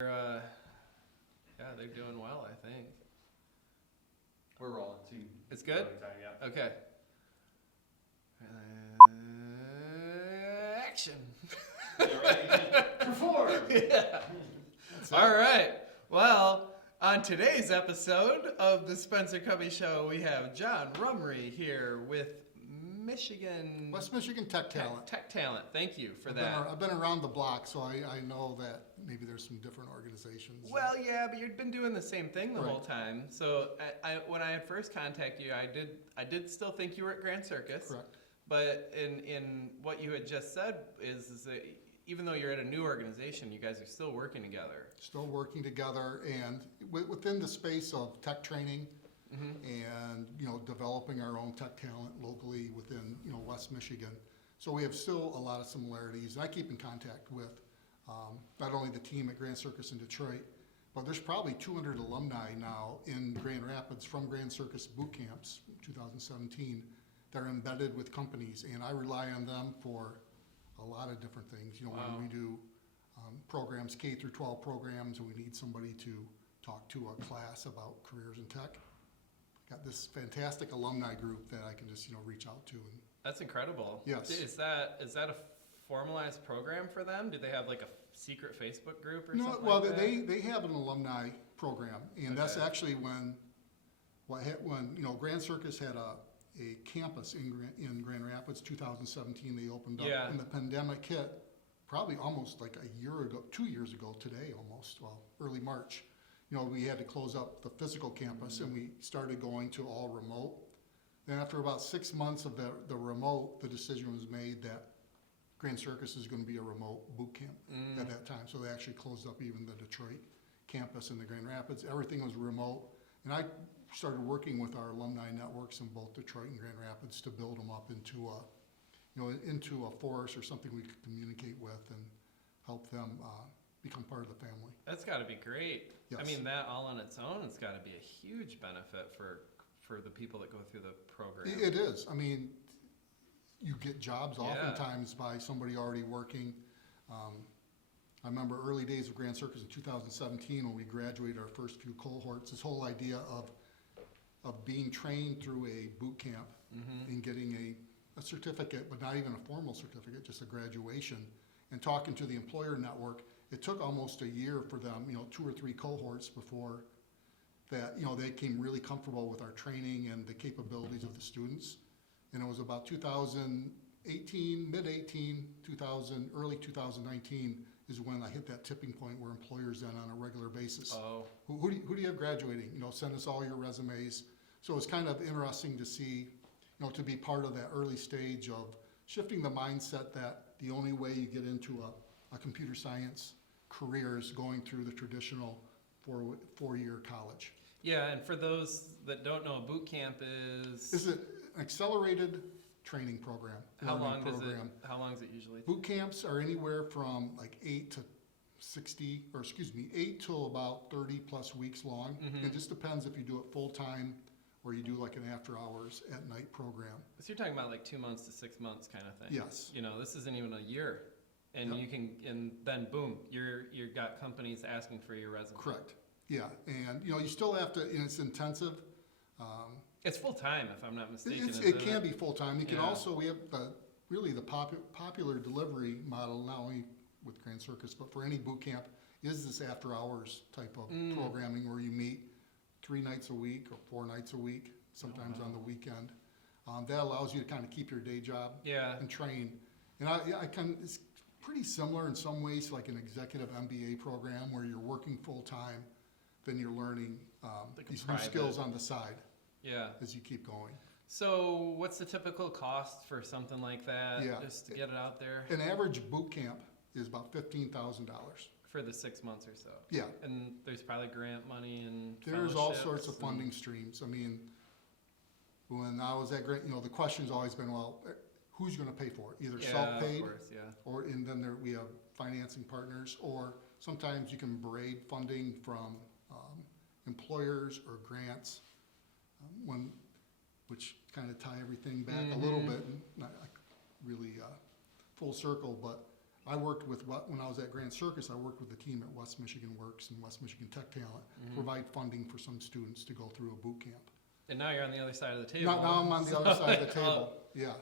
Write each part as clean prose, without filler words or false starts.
They're doing well, I think. We're rolling. So It's good? Time, yeah. Okay. Action. Perform. Yeah. All right. Well, on today's episode of the Spencer Covey Show, we have John Rumery here with West Michigan Tech Talent. Tech Talent. Thank you for that. I've been around the block, so I know that maybe there's some different organizations. Well, yeah, but you've been doing the same thing the Right. whole time. So when I had first contacted you, I did still think you were at Grand Circus. Correct. But in what you had just said is that even though you're at a new organization, you guys are still working together. Still working together, and within the space of tech training, Mm-hmm. and developing our own tech talent locally within West Michigan. So we have still a lot of similarities, and I keep in contact with not only the team at Grand Circus in Detroit, but there's probably 200 alumni now in Grand Rapids from Grand Circus boot camps 2017 that are embedded with companies, and I rely on them for a lot of different things. Wow. When we do programs, K through 12 programs, and we need somebody to talk to a class about careers in tech. Got this fantastic alumni group that I can just reach out to. And That's incredible. Yes. Is that a formalized program for them? Do they have like a secret Facebook group or something? Well, like that? they have an alumni program, and that's Okay. actually when Grand Circus had a campus in Grand Rapids, 2017. They opened up, Yeah. and the pandemic hit probably almost like a year ago, 2 years ago today, almost. Well, early March. We had to close up the physical campus, and we started going to all remote. Then after about 6 months of the remote, the decision was made that Grand Circus is going to be a remote boot camp at that time. So they actually closed up even the Detroit campus in the Grand Rapids. Everything was remote. And I started working with our alumni networks in both Detroit and Grand Rapids to build them up into a force or something we could communicate with and help them become part of the family. That's got to be great. Yes. I mean, that all on its own has got to be a huge benefit for the people that go through the program. It is. I mean, you get jobs Yeah. oftentimes by somebody already working. I remember early days of Grand Circus in 2017 when we graduated our first few cohorts. This whole idea of being trained through a boot camp and getting a certificate, but not even a formal certificate, just a graduation, and talking to the employer network. It took almost a year for them, 2 or 3 cohorts before that, they became really comfortable with our training and the capabilities of the students. And it was about 2018, mid-18, early 2019 is when I hit that tipping point where employers then on a regular basis, Oh, who do you have graduating? Send us all your resumes. So it's kind of interesting to see, to be part of that early stage of shifting the mindset that the only way you get into a computer science career is going through the traditional four-year college. yeah. And for those that don't know, boot camp This is is an accelerated training program. how learning long does it? program. How long is it usually? Boot camps are anywhere from like 8 to about 30 plus weeks long. It just depends if you do it full time or you do like an after hours at night program. So you're talking about like 2 months to 6 months kind of thing. Yes. This isn't even a year, and Yep. you can, and then boom, you've got companies asking for your resume. Correct. Yeah, and you still have to, and it's intensive. It's full time, if I'm not mistaken. It can be full time. You can Yeah. also, we have the popular delivery model, not only with Grand Circus, but for any boot camp, is this after hours type of programming where you meet 3 nights a week or 4 nights a week, sometimes on the weekend. That allows you to kind of keep your day job Yeah. and train. And it's pretty similar in some ways to like an executive MBA program where you're working full time, then you're learning Like a these new private- skills on the side Yeah. as you keep going. So what's the typical cost for something like that? Yeah. Just to get it out there An average boot camp is about $15,000. for the 6 months or so. Yeah, And there's probably grant money and there's all fellowships sorts of and- funding streams. I mean, when I was at Grant, the question's always been, well, who's going to pay for it? Either Yeah, self-paid, of course, yeah. and then we have financing partners, or sometimes you can braid funding from employers or grants, which kind of tie everything back a little bit, and not really full circle. But I worked with, when I was at Grand Circus, I worked with the team at West Michigan Works and West Michigan Tech Talent to provide funding for some students to go through a boot camp. And now you're on the other side of the table. Now I'm on the other side of the table, yeah.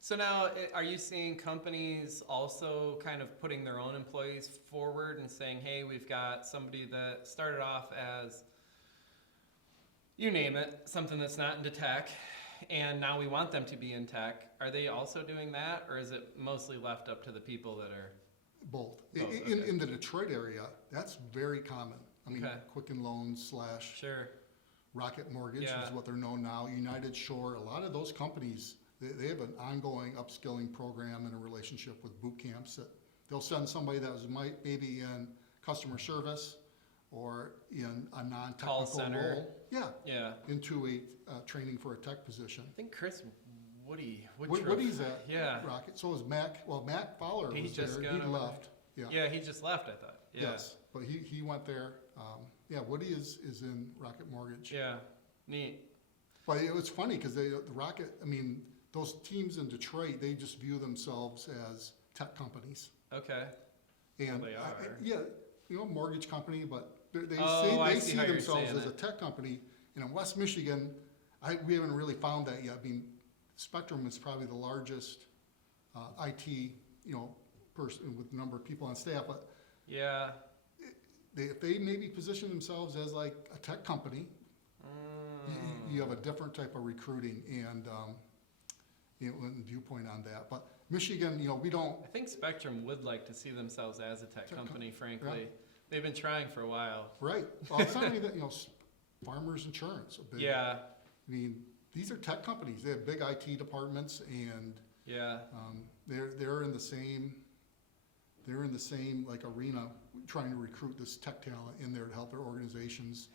So now, are you seeing companies also kind of putting their own employees forward and saying, hey, we've got somebody that started off as, you name it, something that's not into tech, and now we want them to be in tech. Are they also doing that, or is it mostly left up to the people that are? Both. Okay. In the Detroit area, that's very common. I mean, Okay. Quicken Loans / Sure. Rocket Mortgage Yeah. is what they're known now. United Shore, a lot of those companies, they have an ongoing upskilling program and a relationship with boot camps that they'll send somebody that was maybe in customer service or in a non-technical Call center. role. Yeah, Yeah. into a training for a tech position. I think Chris Woodruff. Woody's at Yeah. Rocket. So is Mac. Well, Mac Fowler He was just there. got He over left. Yeah. Yeah, he just left, I thought. Yeah. Yes, but he went there. Yeah, Woody is in Rocket Mortgage. Yeah. Neat. But it was funny because the Rocket, I mean, those teams in Detroit, they just view themselves as tech companies. Okay. And Well, they are. yeah, mortgage company, but they Oh, I they see see how you're themselves saying as a it. tech company. And in West Michigan, we haven't really found that yet. I mean, Spectrum is probably the largest IT, person with the number of people on staff, but Yeah. if they maybe position themselves as like a tech company, you have a different type of recruiting and viewpoint on that. But Michigan, we don't. I think Spectrum would like to see themselves as a tech company, frankly. Yeah. They've been trying for a while. Right. Well, it's not only that, Farmers Insurance. Yeah. I mean, these are tech companies. They have big IT departments, and Yeah. they're in the same. They're in the same like arena, trying to recruit this tech talent in there to help their organizations,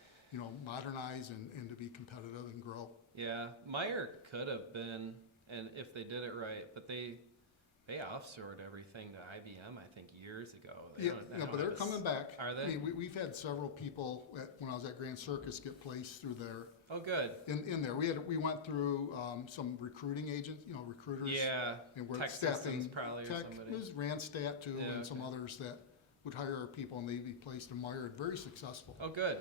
modernize and to be competitive and grow. Yeah. Meyer could have been, and if they did it right, but they offshored everything to IBM, I think, years ago. But they're coming back. Are they? I mean, we've had several people when I was at Grand Circus get placed through there. Oh, good. In there, we went through some recruiting agents, recruiters. Yeah. And we're Tech staffing. Systems probably or Tech somebody. was Randstad too, Yeah, and some okay. others that would hire our people, and they'd be placed in Meyer. Very successful. Oh, good.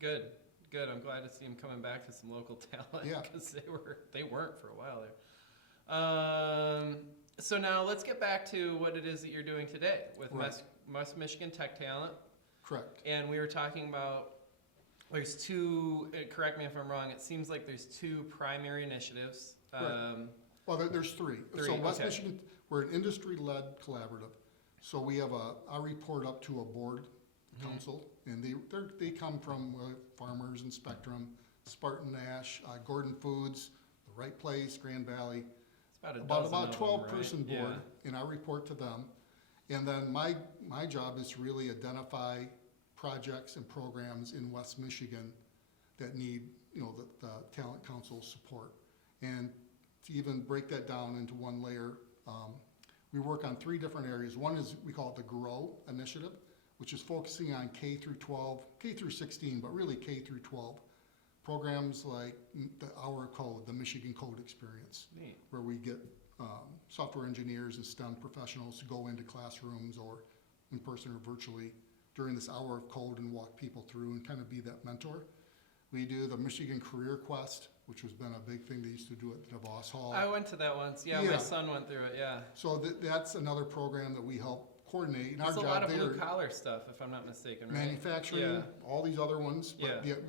Good. Good. I'm glad to see them coming back to some local talent. Yeah. Because they weren't for a while there. So now let's get back to what it is that you're doing today with Right. West Michigan Tech Talent. Correct. And we were talking about there's two, correct me if I'm wrong, it seems like there's two primary initiatives. Right. Well, there's three. So Three, West okay. Michigan, we're an industry-led collaborative. So we have I report up to a board council, and they come from Farmers and Spectrum, Spartan Nash, Gordon Foods, The Right Place, Grand Valley. It's About dozen a of them, 12-person right? board, and I report to them. And then my job is to really identify projects and programs in West Michigan that need, the talent council support. And to even break that down into one layer, we work on 3 different areas. One is, we call it the GROW initiative, which is focusing on K through 12, K through 16, but really K through 12. Programs like the Hour Code, the Michigan Code Experience, Neat. where we get software engineers and STEM professionals to go into classrooms or in person or virtually during this hour of code and walk people through and kind of be that mentor. We do the Michigan Career Quest, which has been a big thing they used to do at the DeVos Hall. I went to that once. Yeah, my Yeah. son went through it, yeah. So that's another program that we help coordinate. And There's our a lot job of there, blue collar stuff, if I'm not mistaken, right? manufacturing, Yeah. all these other ones, but Yeah. yet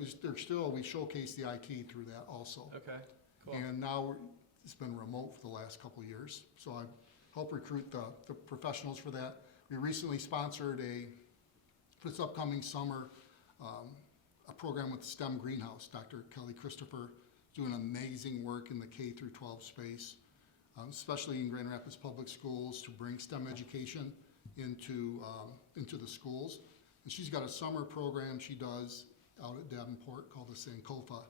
we showcase the IT through that also. Okay, cool. And now it's been remote for the last couple of years. So I help recruit the professionals for that. We recently sponsored for this upcoming summer, a program with STEM Greenhouse. Dr. Kelly Christopher is doing amazing work in the K through 12 space, especially in Grand Rapids Public Schools, to bring STEM education into the schools. And she's got a summer program she does out at Davenport called the Sankofa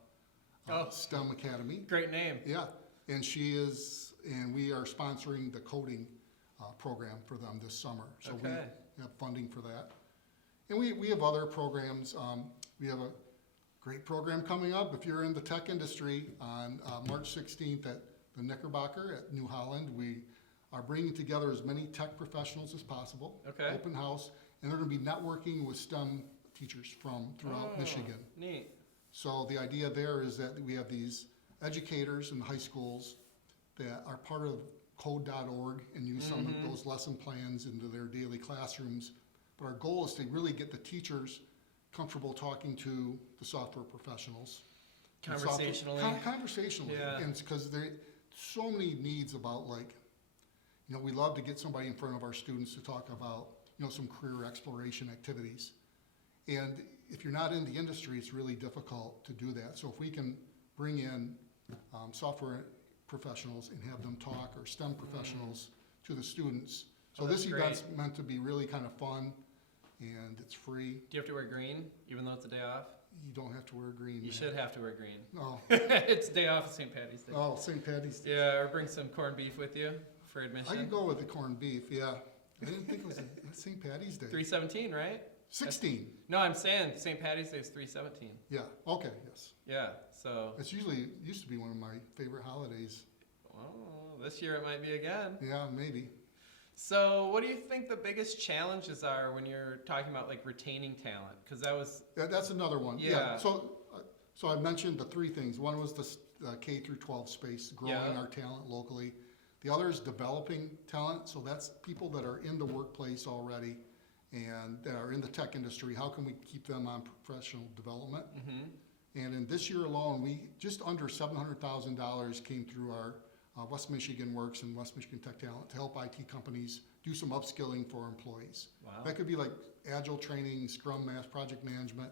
STEM Academy. Great name. Yeah, and we are sponsoring the coding program for them this summer. So we Okay. have funding for that. And we have other programs. We have a great program coming up. If you're in the tech industry, on March 16th at the Knickerbocker at New Holland, we are bringing together as many tech professionals as possible. Okay. Open house, and they're gonna be networking with STEM teachers from throughout Michigan. Neat. So the idea there is that we have these educators in the high schools that are part of code.org and use some of those lesson plans into their daily classrooms. But our goal is to really get the teachers comfortable talking to the software professionals. Conversationally. Conversationally. Yeah. And it's because there so many needs about, like, you know, we love to get somebody in front of our students to talk about, you know, some career exploration activities. And if you're not in the industry, it's really difficult to do that. So if we can bring in software professionals and have them talk, or STEM professionals to the students. So Oh, that's this event's meant to be really kind of fun, and it's free. Do you have to wear green, even though it's a day off? You don't have to wear green. You man. should have to wear green. No. It's day off of St. Patty's Day. Oh, St. Patty's Day. Yeah, or bring some corned beef with you for I admission. could go with the corned beef, yeah. I didn't think it was St. Patty's Day. 317, right? 16. No, I'm saying St. Patty's Day is 317. Yeah, okay, yes. Yeah, so, It's usually, used to be one of my favorite holidays. well, this year it might be again. Yeah, maybe. So, what do you think the biggest challenges are when you're talking about like retaining talent? Because that was, That's another one. Yeah. So I mentioned the three things. One was the K through 12 space, growing Yeah. our talent locally. The other is developing talent. So that's people that are in the workplace already and that are in the tech industry. How can we keep them on professional development? And in this year alone, we just under $700,000 came through our West Michigan Works and West Michigan Tech Talent to help IT companies do some upskilling for employees. wow. That could be like agile training, Scrum, project management.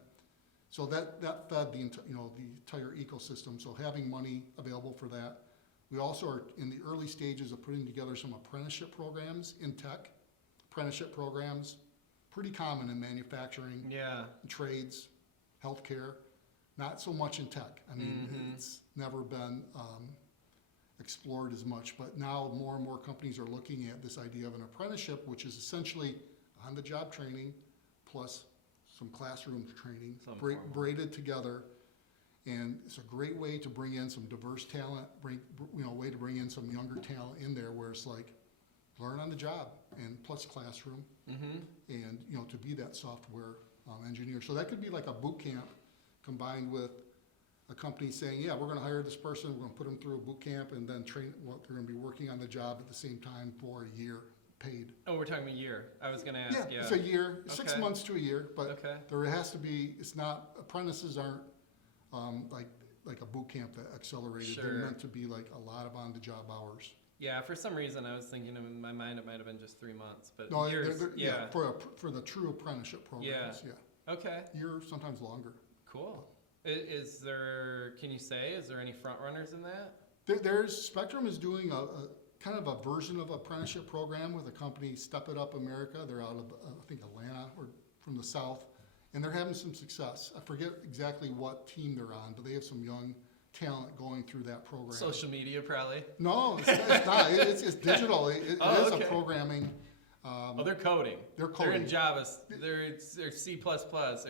So that fed the entire ecosystem. So having money available for that. We also are in the early stages of putting together some apprenticeship programs in tech. Apprenticeship programs, pretty common in manufacturing, Yeah, trades, healthcare, not so much in tech. I mean, it's never been explored as much, but now more and more companies are looking at this idea of an apprenticeship, which is essentially on-the-job training plus some classroom training, Some form. braided together. And it's a great way to bring in some diverse talent, way to bring in some younger talent in there where it's like, learn on the job and plus classroom and, to be that software engineer. So that could be like a boot camp combined with a company saying, yeah, we're gonna hire this person, we're gonna put them through a boot camp and then train, they're gonna be working on the job at the same time for a year, paid. oh, we're talking a year. I was gonna ask, yeah. It's a year, 6 Okay. months to a year, but Okay, there has to be, it's not, apprentices aren't like a boot camp that accelerated. They're Sure. meant to be like a lot of on-the-job hours. yeah, for some reason I was thinking in my mind it might have been just 3 months, but No, years, yeah. for the true apprenticeship programs, yeah. Okay, Year, sometimes longer. cool. Is there, can you say, is there any front runners in that? There's, Spectrum is doing a kind of a version of apprenticeship program with a company, Step It Up America. They're out of, I think, Atlanta or from the South, and they're having some success. I forget exactly what team they're on, but they have some young talent going through that program. Social media probably. No, it's not. It's digital. It is okay. a programming. Oh, they're coding. They're They're in coding. Java. They're C++, or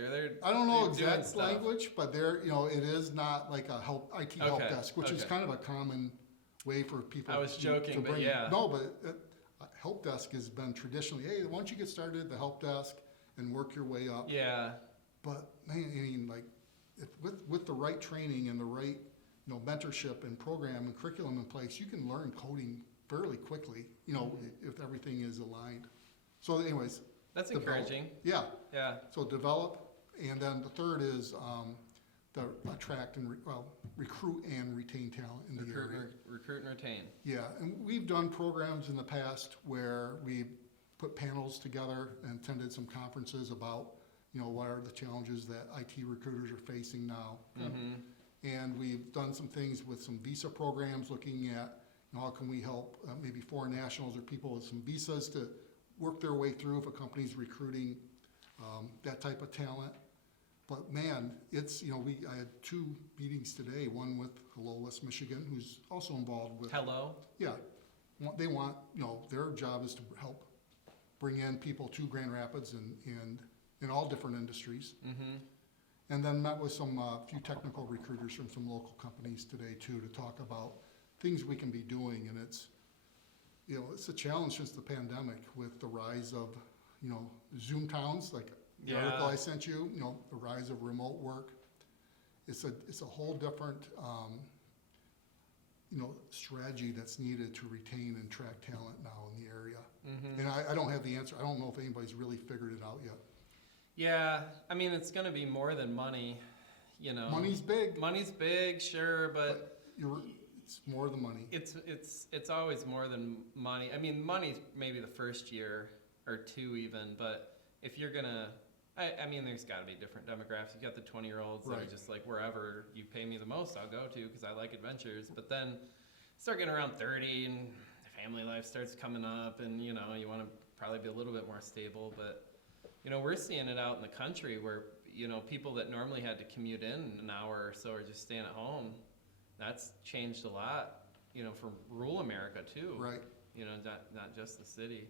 they're. I don't know they're doing exact stuff. language, but it is not like a IT help Okay, desk, which is okay. kind of a common way for people. I was to joking, but bring. yeah. No, but help desk has been traditionally, hey, why don't you get started at the help desk and work your way up? Yeah. But man, I mean, like, with the right training and the right, mentorship and program and curriculum in place, you can learn coding fairly quickly, if everything is aligned. So anyways, That's develop. encouraging. Yeah, Yeah. so develop, and then the third is the attract and recruit and retain talent in the area. Recruit and retain. Yeah, and we've done programs in the past where we put panels together and attended some conferences about, what are the challenges that IT recruiters are facing now. And we've done some things with some visa programs, looking at how can we help maybe foreign nationals or people with some visas to work their way through if a company's recruiting that type of talent. But man, it's, I had 2 meetings today, one with Hello West Michigan, who's also involved with. Hello. Yeah, they want, their job is to help bring in people to Grand Rapids and in all different industries. And then met with some few technical recruiters from some local companies today too to talk about things we can be doing. And it's a challenge since the pandemic with the rise of, Zoom towns, like the article I sent you, the rise of remote work. It's a whole different, strategy that's needed to retain and track talent now in the area. Mm-hmm. And I don't have the answer. I don't know if anybody's really figured it out yet. Yeah, I mean, it's going to be more than money, Money's big, Money's big, sure, but it's more than money. it's always more than money. I mean, money's maybe the first year or two even, but if you're gonna, I mean, there's got to be different demographics. You got the 20-year-olds that Right. are just like, wherever you pay me the most, I'll go to because I like adventures. But then start getting around 30 and family life starts coming up, and you want to probably be a little bit more stable. But we're seeing it out in the country where people that normally had to commute in an hour or so are just staying at home. That's changed a lot, for rural America too. Right. Not just the city.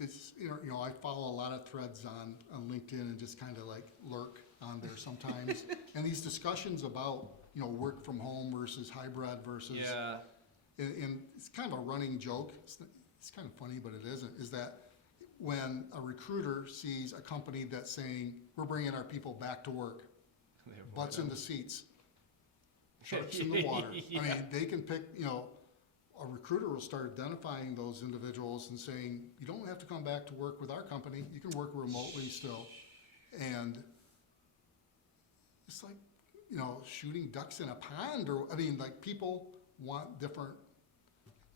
It's, I follow a lot of threads on LinkedIn and just kind of like lurk on there sometimes. And these discussions about, work from home versus hybrid versus, Yeah. and it's kind of a running joke. It's kind of funny, but it isn't, is that when a recruiter sees a company that's saying, we're bringing our people back to work, butts in the seats, sharks in the water. Yeah. I mean, they can pick, a recruiter will start identifying those individuals and saying, you don't have to come back to work with our company. You can work remotely still. And it's like, shooting ducks in a pond, people want different,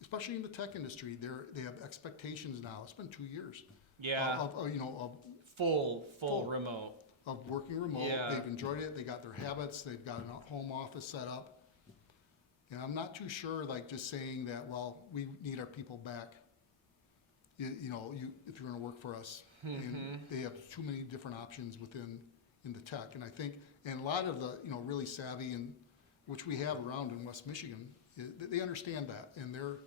especially in the tech industry, they have expectations now. It's been 2 years. Yeah. Of Full remote. of working remote. Yeah. They've enjoyed it. They got their habits. They've got a home office set up. And I'm not too sure, like just saying that, well, we need our people back. If you're going to work for us, and they have too many different options in the tech. And I think, and a lot of the really savvy, and which we have around in West Michigan, they understand that, and they're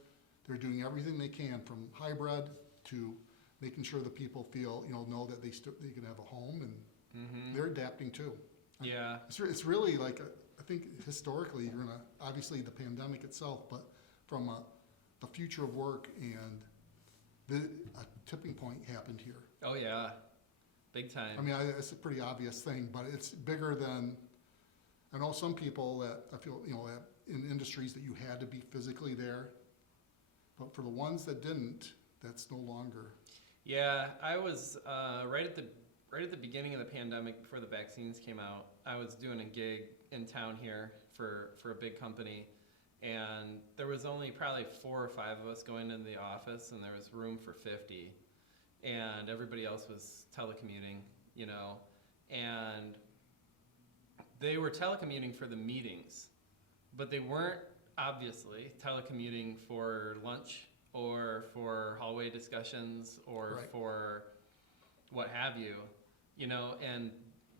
doing everything they can, from hybrid to making sure the people feel know that they can have a home, and they're adapting too. Yeah. It's really like I think historically you're gonna, obviously the pandemic itself, but from the future of work, and a tipping point happened here. Oh yeah, big time. I mean, it's a pretty obvious thing, but it's bigger than. I know some people that I feel in industries that you had to be physically there, but for the ones that didn't, that's no longer. Yeah, I was right at the beginning of the pandemic, before the vaccines came out. I was doing a gig in town here for a big company, and there was only probably 4 or 5 of us going into the office, and there was room for 50, and everybody else was telecommuting, and they were telecommuting for the meetings, but they weren't obviously telecommuting for lunch or for hallway discussions or Right. for what have you, and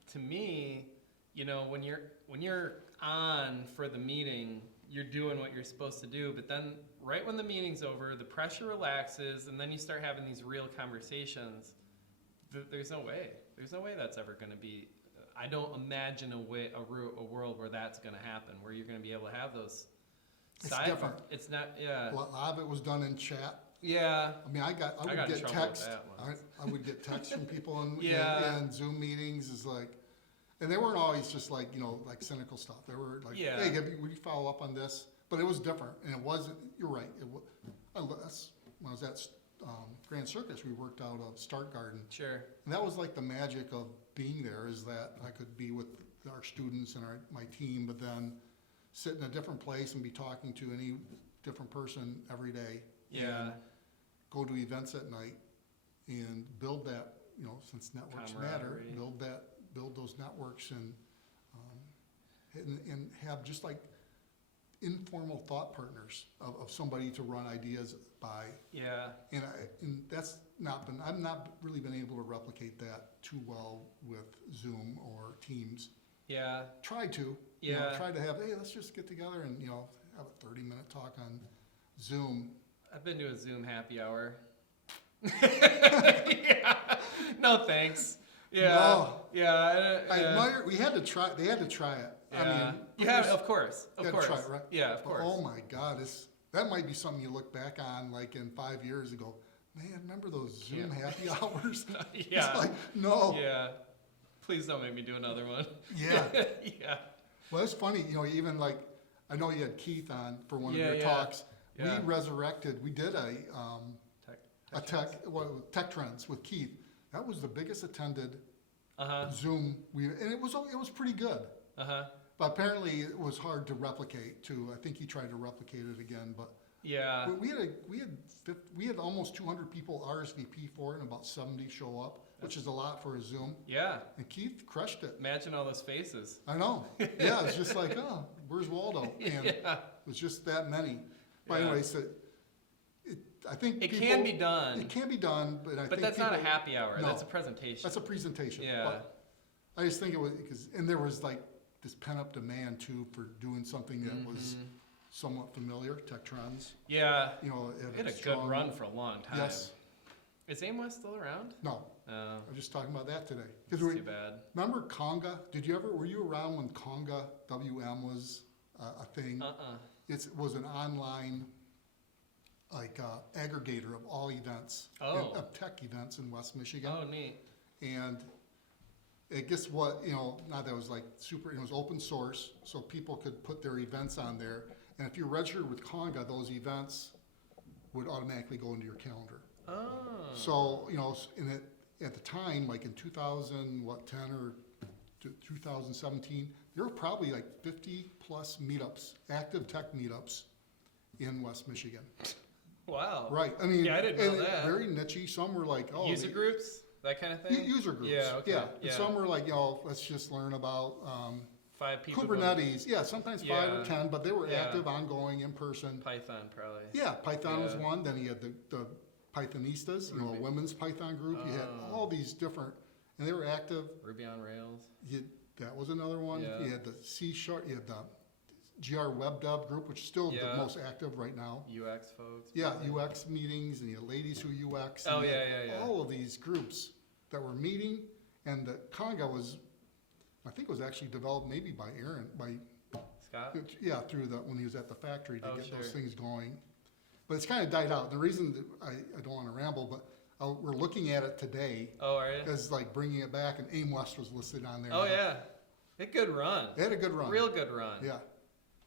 to me, when you're on for the meeting, you're doing what you're supposed to do, but then right when the meeting's over, the pressure relaxes, and then you start having these real conversations. There's no way that's ever going to be. I don't imagine a world where that's going to happen, where you're going to be able to have those. It's different. It's not. Yeah. A lot of it was done in chat. Yeah. I mean, I would got in get trouble with text. that once. I would get texts from people in Yeah. Zoom meetings. Is like, and they weren't always just like like cynical stuff. They were like, Yeah. hey, would you follow up on this? But it was different, and it wasn't. You're right. That's when I was at Grand Circus. We worked out of Start Garden, Sure. and that was like the magic of being there. Is that I could be with our students and my team, but then sit in a different place and be talking to any different person every day. Yeah. And go to events at night and build that, since networks matter, Camaraderie. build those networks, and have just like informal thought partners of somebody to run ideas by. Yeah. And that's I've not really been able to replicate that too well with Zoom or Teams. Yeah. Tried to. Yeah. Tried to have, hey, let's just get together and, have a 30-minute talk on Zoom. I've been to a Zoom happy hour. Yeah. No thanks. Yeah. No. Yeah. I admire, they had to try it. Yeah. I mean. You have, of course. Of you had course. to try it, right? Yeah, of But, course. oh my God, that might be something you look back on like in 5 years and go, man, remember those Zoom Yeah. happy hours? Yeah. It's like, no. Yeah. Please don't make me do another one. Yeah. Yeah. Well, it's funny, even like, I know you had Keith on for one of Yeah, your yeah. talks. Yeah. We did a Tech. tech trends with Keith. That was the biggest attended Uh-huh. Zoom, and it was pretty good. Uh-huh. But apparently it was hard to replicate too. I think he tried to replicate it again, but Yeah. we had almost 200 people RSVP for it and about 70 show up, which is a lot for a Zoom. Yeah. And Keith crushed it. Imagine all those faces. I know. Yeah, it's just like, oh, where's Waldo? And Yeah. it was just that many. But Yeah. anyway, so I think It can be It done, can be done, but I think but that's not a people- happy hour. No. That's a presentation. That's a presentation. Yeah. But I just think it was and there was like this pent up demand too for doing something that was Mhm. somewhat familiar. Techtrons, Yeah. it It had a good strong- run for a long time. Yes. Is Aim West still around? No, Oh, I'm just talking about that today. that's Because too bad. remember Conga? Were you around when Conga WM was a thing? Uh-uh. It was an online like aggregator of all events, Oh. of tech events in West Michigan. Oh, neat. And I guess what, not that it was like super, it was open source, so people could put their events on there. And if you're registered with Conga, those events would automatically go into your calendar. Oh. So, at the time, like in 2010 or 2017, there were probably like 50 plus meetups, active tech meetups in West Michigan. Wow. Right, I mean. Yeah, I didn't know and that. Very niche-y, some were like, oh. User groups? That kind of thing? User groups. Yeah, okay. Yeah, Yeah. and some were like, let's just learn about 5 people. Kubernetes. Yeah, sometimes 5 or Yeah. 10, but they were Yeah. active, ongoing, in person. Python, probably. Yeah, Python was Yeah. one. Then you had the Pythonistas, a Ruby. women's Python group. You had Oh. all these different, and they were active. Ruby on Rails. That was another one. Yeah. You had the C#, you had the GR Web Dev group, which is still Yeah. the most active right now. UX folks. Yeah, probably. UX meetings, and you had Ladies Who UX. Oh, and you yeah, had yeah, yeah. all of these groups that were meeting, and the Conga was, I think it was actually developed maybe by Aaron, Scott? yeah, when he was at the factory to Oh, get sure. those things going. But it's kind of died out. The reason that I don't want to ramble, but we're looking at it today Oh, are you? as like bringing it back, and Aim West was listed on there. Oh, yeah. A good run. They had a good run. Real good run. Yeah.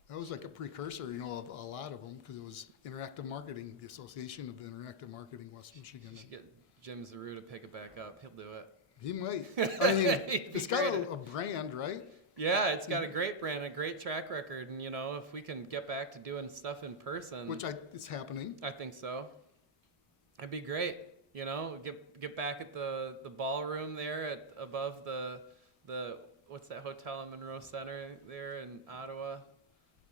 That was like a precursor, of a lot of them, because it was Interactive Marketing, the Association of the Interactive Marketing West Michigan. You should get Jim Zaru to pick it back up. He'll do it. He might. I mean, He'd be it's got great. a brand, right? Yeah, it's got a great brand, a great track record, and if we can get back to doing stuff in person, Which it's happening. I think so. It'd be great. Get back at the ballroom there above the what's that hotel in Monroe Center there in Ottawa?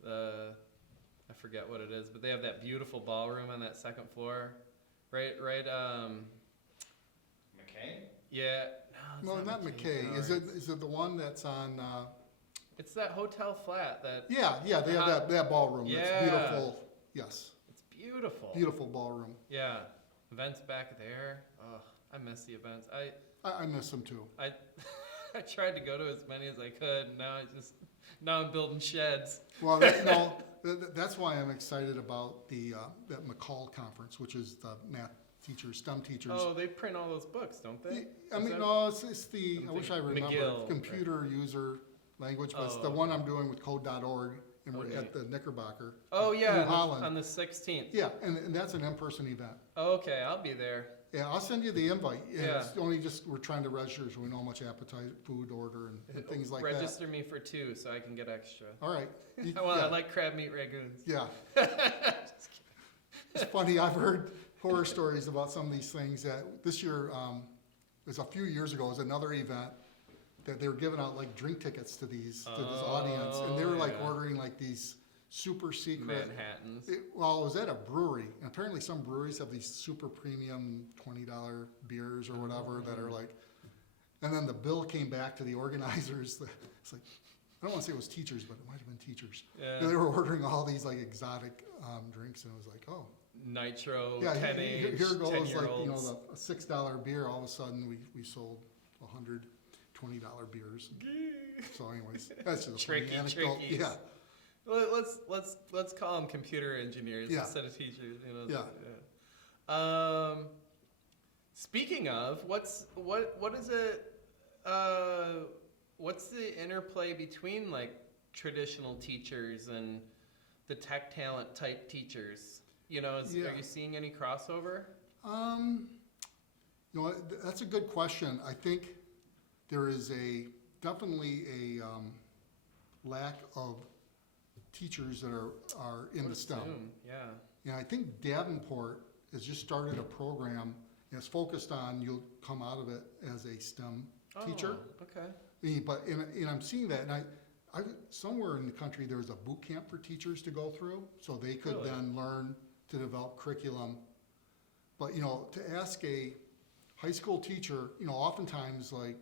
I forget what it is, but they have that beautiful ballroom on that second floor, right. McKay? Yeah. No, it's not McKay. No, Is it the one that's on? It's that hotel flat that. Yeah, they have that ballroom. It's Yeah. beautiful. Yes, It's beautiful. beautiful ballroom. Yeah. Events back there. Oh, I miss the events. I miss them too. I tried to go to as many as I could. Now I'm building sheds. Well, that's why I'm excited about that McCall conference, which is the math teachers, STEM teachers. Oh, they print all those books, don't they? I Is mean, that- no, it's the, I wish I thinking remember, McGill, computer user language, but it's Oh, the okay. one I'm doing with code.org, and we're Okay. at the Knickerbocker. Oh, yeah, New Holland. on the 16th. Yeah, and that's an in-person event. Oh, okay, I'll be there. Yeah, I'll send you the invite. And Yeah. It's only just, we're trying to register so we know how much appetite, food order, and things like that. Register me for 2 so I can get extra. All right. You- I yeah. like crab meat ragoons. Yeah. It's funny, I've heard horror stories about some of these things that this year, it was a few years ago, it was another event that they were giving out like drink tickets to this audience, and they were like yeah. ordering like these super secret. Manhattans. It was at a brewery, and apparently some breweries have these super premium $20 beers or whatever that are like, and then the bill came back to the organizers. It's like, I don't want to say it was teachers, but it might have been teachers. Yeah. And they were ordering all these like exotic drinks, and it was like, oh, Nitro, yeah, 10 here age, goes 10-year-olds. like a $6 beer. All of a sudden, we sold $120 beers. So, anyways, that's just a funny Tricky, anecdote. trickies. Yeah, Let's call them computer engineers Yeah. instead of teachers. You know. Yeah. Speaking of, what is it? What's the interplay between like traditional teachers and the tech talent type teachers? You know, Yeah. are you seeing any crossover? You know, that's a good question. I think there is definitely a lack of teachers that are in the STEM. Assume, yeah. And I think Davenport has just started a program and it's focused on you'll come out of it as a STEM teacher. Oh, okay. And I'm seeing that, and I somewhere in the country there's a boot camp for teachers to go through, so they could Really? then learn to develop curriculum. But you know, to ask a high school teacher, you know, oftentimes like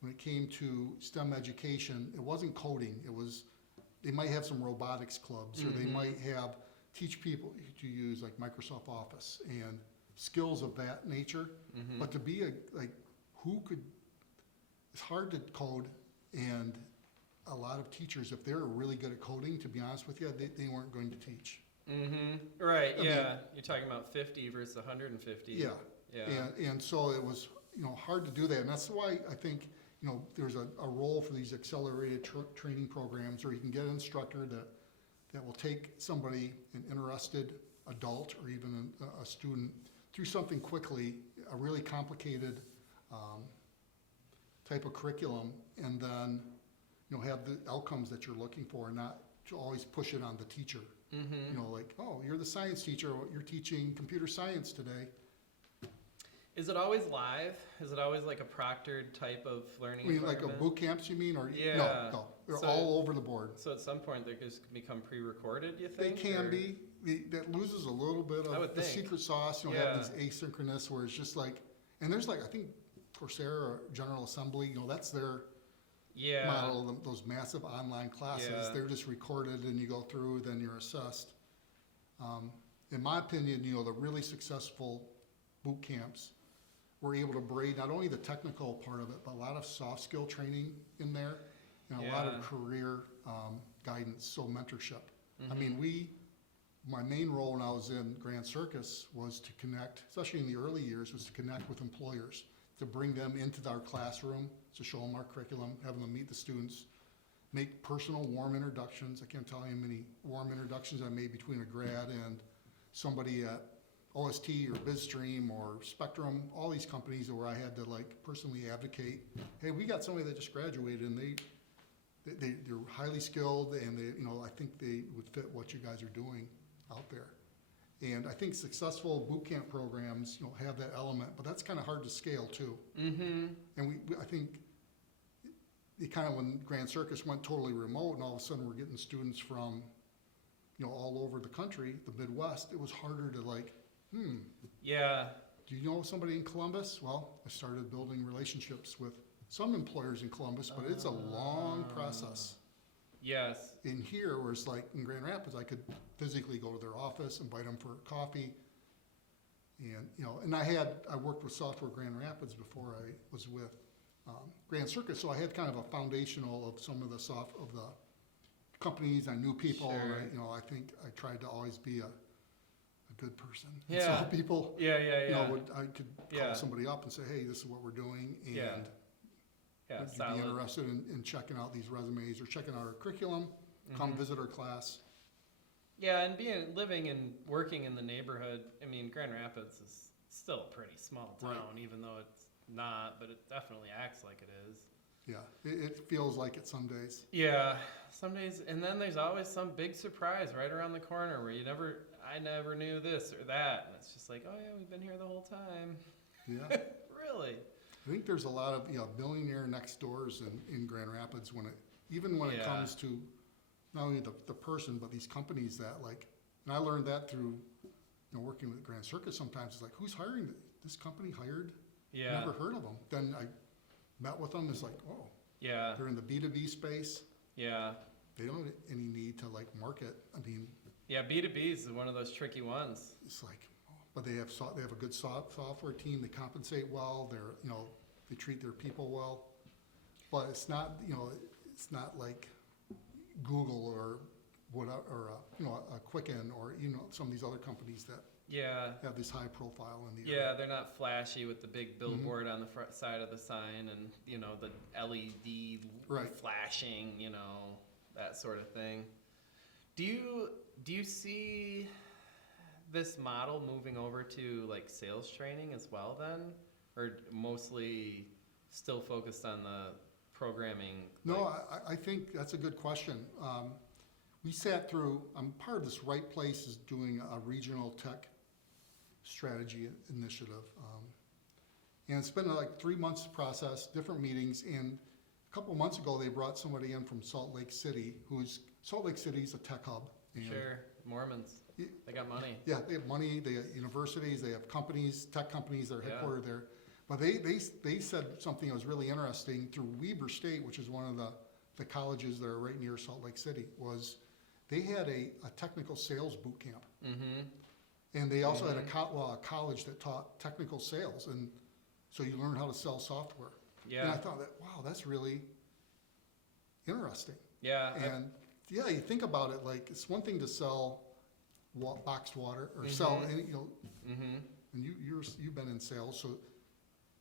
when it came to STEM education, it wasn't coding. It was they might have some robotics clubs, or they Mhm. might teach people to use like Microsoft Office and skills of that nature. Mhm. But to be it's hard to code, and a lot of teachers, if they're really good at coding, to be honest with you, they weren't going to teach. Mm-hmm. Right. I Yeah. mean- You're talking about 50 versus 150. Yeah. Yeah. And so it was, you know, hard to do that. And that's why I think, you know, there's a role for these accelerated training programs, where you can get an instructor that will take somebody, an interested adult or even a student, through something quickly, a really complicated type of curriculum, and then, you know, have the outcomes that you're looking for, and not to always push it on the teacher. Mm-hmm. You know, like, oh, you're the science teacher, you're teaching computer science today. Is it always live? Is it always like a proctored type of learning I mean, like a environment? boot camps, you mean, or? Yeah. No, they're So- all over the board. So at some point they just become pre-recorded, you They think? can or- be, that loses a little bit I would of the think. secret sauce, you know, Yeah. have these asynchronous, where it's just like, and there's like, I think Coursera or General Assembly, you know, that's their Yeah. model, those massive online classes. Yeah. They're just recorded and you go through, then you're assessed. In my opinion, you know, the really successful boot camps were able to braid not only the technical part of it, but a lot of soft skill training in there, and a lot Yeah. of career guidance, so mentorship. I Mhm. mean, my main role when I was in Grand Circus was to connect, especially in the early years, was to connect with employers, to bring them into our classroom, to show them our curriculum, having them meet the students, make personal warm introductions. I can't tell you how many warm introductions I made between a grad and somebody at OST or BizStream or Spectrum, all these companies where I had to like personally advocate, hey, we got somebody that just graduated and they're highly skilled, and they, you know, I think they would fit what you guys are doing out there. And I think successful boot camp programs, you know, have that element, but that's kind of hard to scale too. Mm-hmm. And I think it kind of, when Grand Circus went totally remote, and all of a sudden we're getting students from, you know, all over the country, the Midwest, it was harder to like, Yeah. do you know somebody in Columbus? Well, I started building relationships with some employers in Columbus, but it's a long process. Yes. In here, where it's like in Grand Rapids, I could physically go to their office, invite them for coffee. And, you know, and I worked with Software Grand Rapids before I was with Grand Circus, so I had kind of a foundational of some of the companies. I knew people, and Sure. you know, I think I tried to always be a good person. And Yeah. so people, Yeah. Yeah. you Yeah. know, I could Yeah. call somebody up and say, hey, this is what we're doing, and Yeah. Yeah. would you be Solid. interested in checking out these resumes or checking out our curriculum? Come Mhm. visit our class. Yeah, and living and working in the neighborhood. I mean, Grand Rapids is still a pretty small town, Right. even though it's not, but it definitely acts like it is. Yeah, it feels like it some days. Yeah, some days, and then there's always some big surprise right around the corner where I never knew this or that, and it's just like, oh yeah, we've been here the whole time. Yeah, Really? I think there's a lot of, you know, billionaire next doors in Grand Rapids even when it Yeah. comes to not only the person, but these companies that like, and I learned that through, you know, working with Grand Circus sometimes. It's like, who's hiring this company hired? Yeah. Never heard of them. Then I met with them. It's like, oh, Yeah. they're in the B2B space. Yeah. They don't have any need to like market. I mean, Yeah. B2B is one of those tricky ones. it's like, but they have a good software team. They compensate well. You know, they treat their people well. But it's not, you know, it's not like Google or whatever, or a Quicken, or some of these other companies that Yeah. have this high profile in the area. Yeah, they're not flashy with the big billboard on the front side of the sign and, the LED Right. flashing, that sort of thing. Do you see this model moving over to like sales training as well then? Or mostly still focused on the programming? No, I think that's a good question. We sat through, I'm part of this Right Place is doing a regional tech strategy initiative. And it's been like 3 months process, different meetings, and a couple of months ago, they brought somebody in from Salt Lake City, Salt Lake City's a tech hub. And Sure, Mormons. They got money. yeah, they have money, they have universities, they have companies, tech companies that are Yeah. headquartered there. But they said something that was really interesting through Weber State, which is one of the colleges that are right near Salt Lake City, was they had a technical sales boot camp. Mm-hmm. And they also had a college that taught technical sales, and so you learn how to sell software. And I Yeah. thought that, wow, that's really interesting. Yeah. And yeah, you think about it, like it's one thing to sell boxed water or sell, any, Mm-hmm. and you've been in sales, so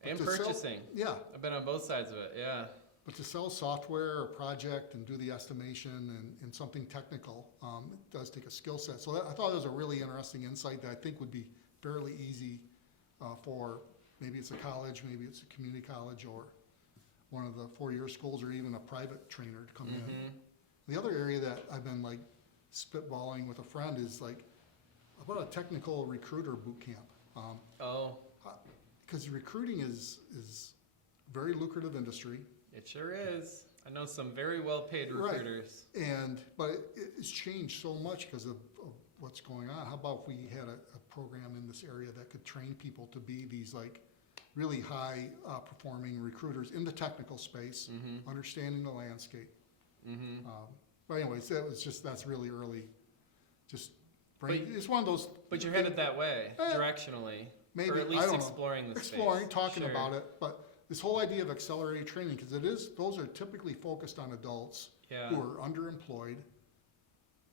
And to sell- purchasing. yeah. I've been on both sides of it. Yeah. But to sell software or project and do the estimation and something technical, it does take a skill set. So I thought it was a really interesting insight that I think would be fairly easy for maybe it's a college, maybe it's a community college, or one of the four-year schools, or even a private trainer to come in. Mm-hmm. The other area that I've been like spitballing with a friend is like about a technical recruiter boot camp. Oh, Because recruiting is very lucrative industry. it sure is. I know some very well-paid Right. recruiters. But it's changed so much because of what's going on. How about if we had a program in this area that could train people to be these like really high performing recruiters in the technical space, Mm-hmm. understanding the landscape. Mm-hmm. But anyways, that's really early. Just But- it's one of those. But you're headed that way, Eh, directionally. maybe, Or at I least don't know. exploring the Exploring, space. talking Sure. about it, but this whole idea of accelerated training, because those are typically focused on adults Yeah. who are underemployed.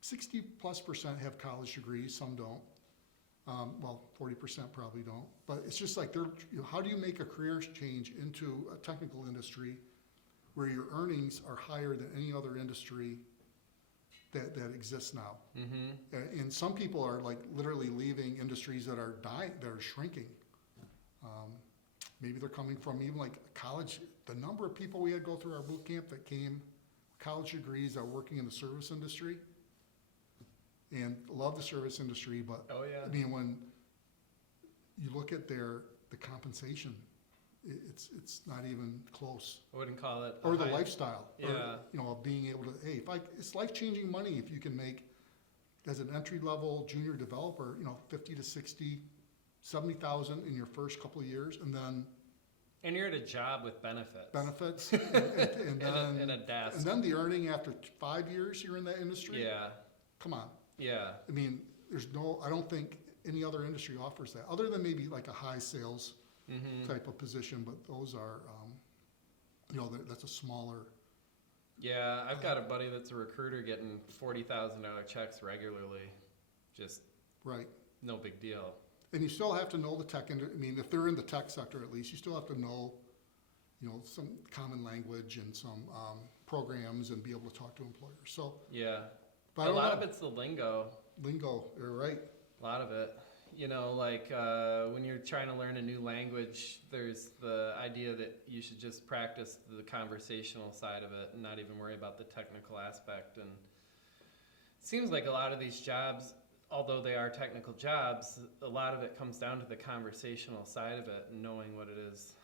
60+% have college degrees, some don't. 40% probably don't. But it's just like how do you make a career change into a technical industry where your earnings are higher than any other industry that exists now? Mm-hmm. And some people are like literally leaving industries that are dying, that are shrinking. Maybe they're coming from even like college. The number of people we had go through our boot camp that came college degrees are working in the service industry, and love the service industry, but Oh, yeah. I mean, when you look at the compensation, it's not even close. I wouldn't call it. a Or the high- lifestyle, Yeah. or, of being able to, hey, it's life-changing money if you can make, as an entry-level junior developer, 50 to 60, 70,000 in your first couple of years, and then And you're at a job with benefits. benefits, and then, and a desk. and then the earning after 5 years you're in that industry. Yeah. Come on. Yeah. I mean, I don't think any other industry offers that, other than maybe like a high sales Mm-hmm. type of position, but those are, that's a smaller. Yeah, I've got a buddy that's a recruiter getting $40,000 checks regularly. Just Right. no big deal. And you still have to know the tech, if they're in the tech sector at least, you still have to know, some common language and some programs and be able to talk to employers. So, Yeah. but I A don't lot know. of it's the lingo. Lingo, you're right. A lot of it. Like when you're trying to learn a new language, there's the idea that you should just practice the conversational side of it and not even worry about the technical aspect. And it seems like a lot of these jobs, although they are technical jobs, a lot of it comes down to the conversational side of it and knowing what it is,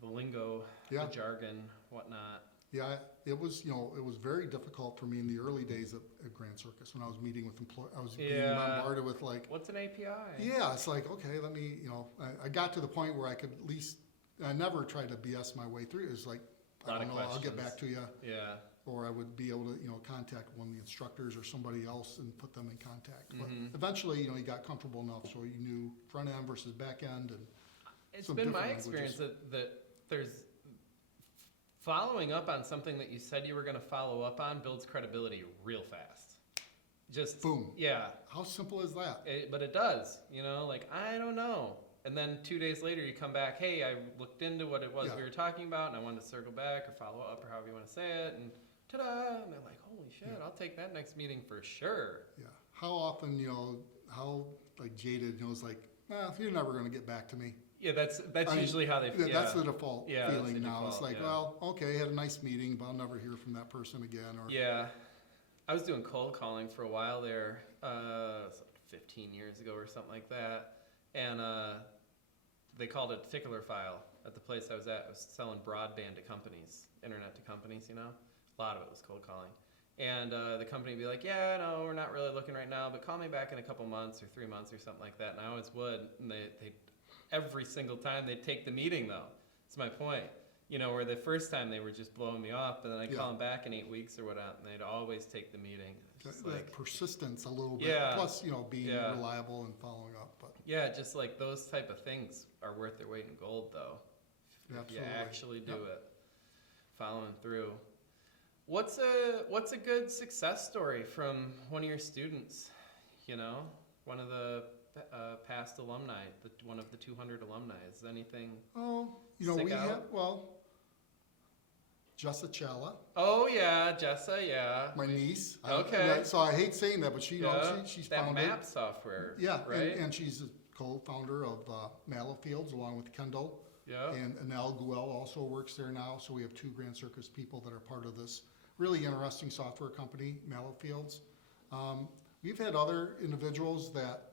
the lingo, Yeah. the jargon, whatnot. Yeah, it was, it was very difficult for me in the early days at Grand Circus when I was meeting with employees. I was being Yeah. bombarded with like, What's an API? yeah, it's like, okay, let me, I got to the point where I could at least, I never tried to BS my way through. It was like, Lot I of don't know, I'll get questions. back to you. Yeah. Or I would be able to, contact one of the instructors or somebody else and put them in contact. But Mhm. eventually, you got comfortable enough so you knew front end versus back end and It's Some been my different experience that there's Following up on something that you said you were going to follow up on builds credibility real fast. Just Boom. Yeah, How simple is that? but it does. Like I don't know. And then 2 days later, you come back. Hey, I looked into what it was Yeah. we were talking about, and I wanted to circle back or follow up or however you want to say it. And ta-da! And they're like, "Holy shit! Yeah. I'll take that next meeting for sure." Yeah. How often, how like jaded, it's like, you're never going to get back to me. Yeah, that's I mean, usually how they. Yeah, that's the default Yeah, that's feeling the now. It's default, like, yeah. well, okay, had a nice meeting, but I'll never hear from that person again. Or Yeah, I was doing cold calling for a while there, 15 years ago or something like that, and they called it a particular file at the place I was at. I was selling broadband to companies, internet to companies. A lot of it was cold calling, and the company would be like, "Yeah, no, we're not really looking right now, but call me back in a couple months or 3 months or something like that." And I always would, and they every single time they'd take the meeting though. That's my point. Where the first time they were just blowing me off, but then I'd call them back in 8 weeks or whatnot, and they'd always take the meeting. It's just that persistence a little bit. Yeah. Plus, being Yeah. reliable and following up. But Yeah, just like those type of things are worth their weight in gold, though. If you Absolutely. actually do Yep. it, following through. What's a good success story from one of your students? One of the past alumni, one of the 200 alumni. Is anything? we Stick out? have, Jessica, Oh yeah, Jessa. Yeah. my niece. Okay. So I hate saying that, but she's that founded. map software. Yeah, Right. and she's a co-founder of Mallow Fields along with Kendall. Yeah. And Anel Guel also works there now. So we have two Grand Circus people that are part of this really interesting software company, Mallow Fields. We've had other individuals that,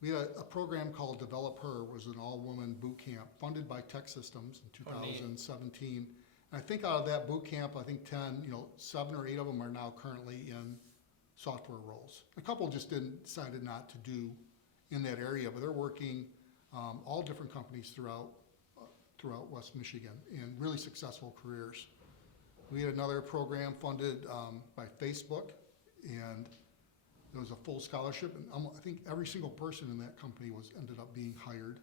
we had a program called Develop Her, was an all-woman boot camp funded by Tech Systems in Oh, neat. 2017. And I think out of that boot camp, 7 or 8 of them are now currently in software roles. A couple just decided not to do in that area, but they're working all different companies throughout West Michigan in really successful careers. We had another program funded by Facebook, and there was a full scholarship, and I think every single person in that company ended up being hired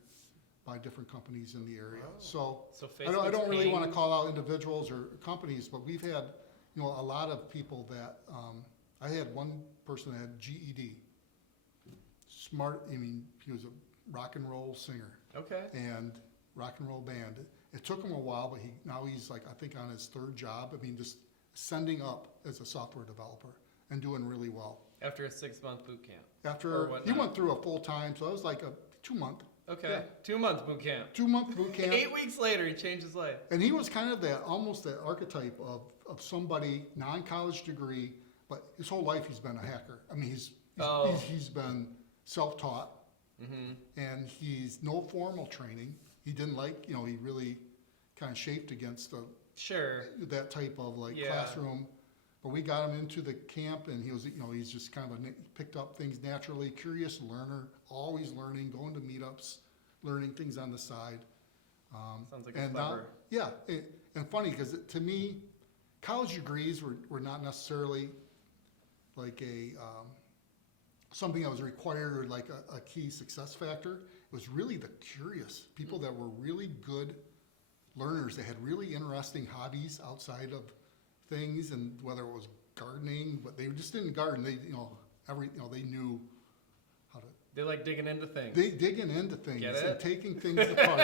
by different companies in the area. Oh. So So I don't really paying- want to call out individuals or companies, but we've had a lot of people that I had one person that had GED, smart. He was a rock and roll singer Okay. and rock and roll band. It took him a while, but now he's like, I think, on his 3rd job. Just sending up as a software developer and doing really well. After a 6-month boot camp. After Or he whatnot. went through a full time, so it was like a 2-month, Okay. Yeah. 2-month boot camp. 2-month boot camp. 8 weeks later, he changed his life. And he was kind of almost that archetype of somebody, non-college degree, but his whole life he's been a hacker. He's been self-taught, Mm-hmm. and he's no formal training. He didn't like, he really kind of chafed against Sure. that type of Yeah. classroom. But we got him into the camp, and he was, he's just kind of picked up things naturally, curious learner, always learning, going to meetups, learning things on the side. Sounds like a And now, clever. yeah, and funny because to me, college degrees were not necessarily like something that was required or like a key success factor. It was really the curious people that were really good learners that had really interesting hobbies outside of things, and whether it was gardening, but they just didn't garden. They they knew how to. They like digging into things. They digging into things Get and it? taking things apart.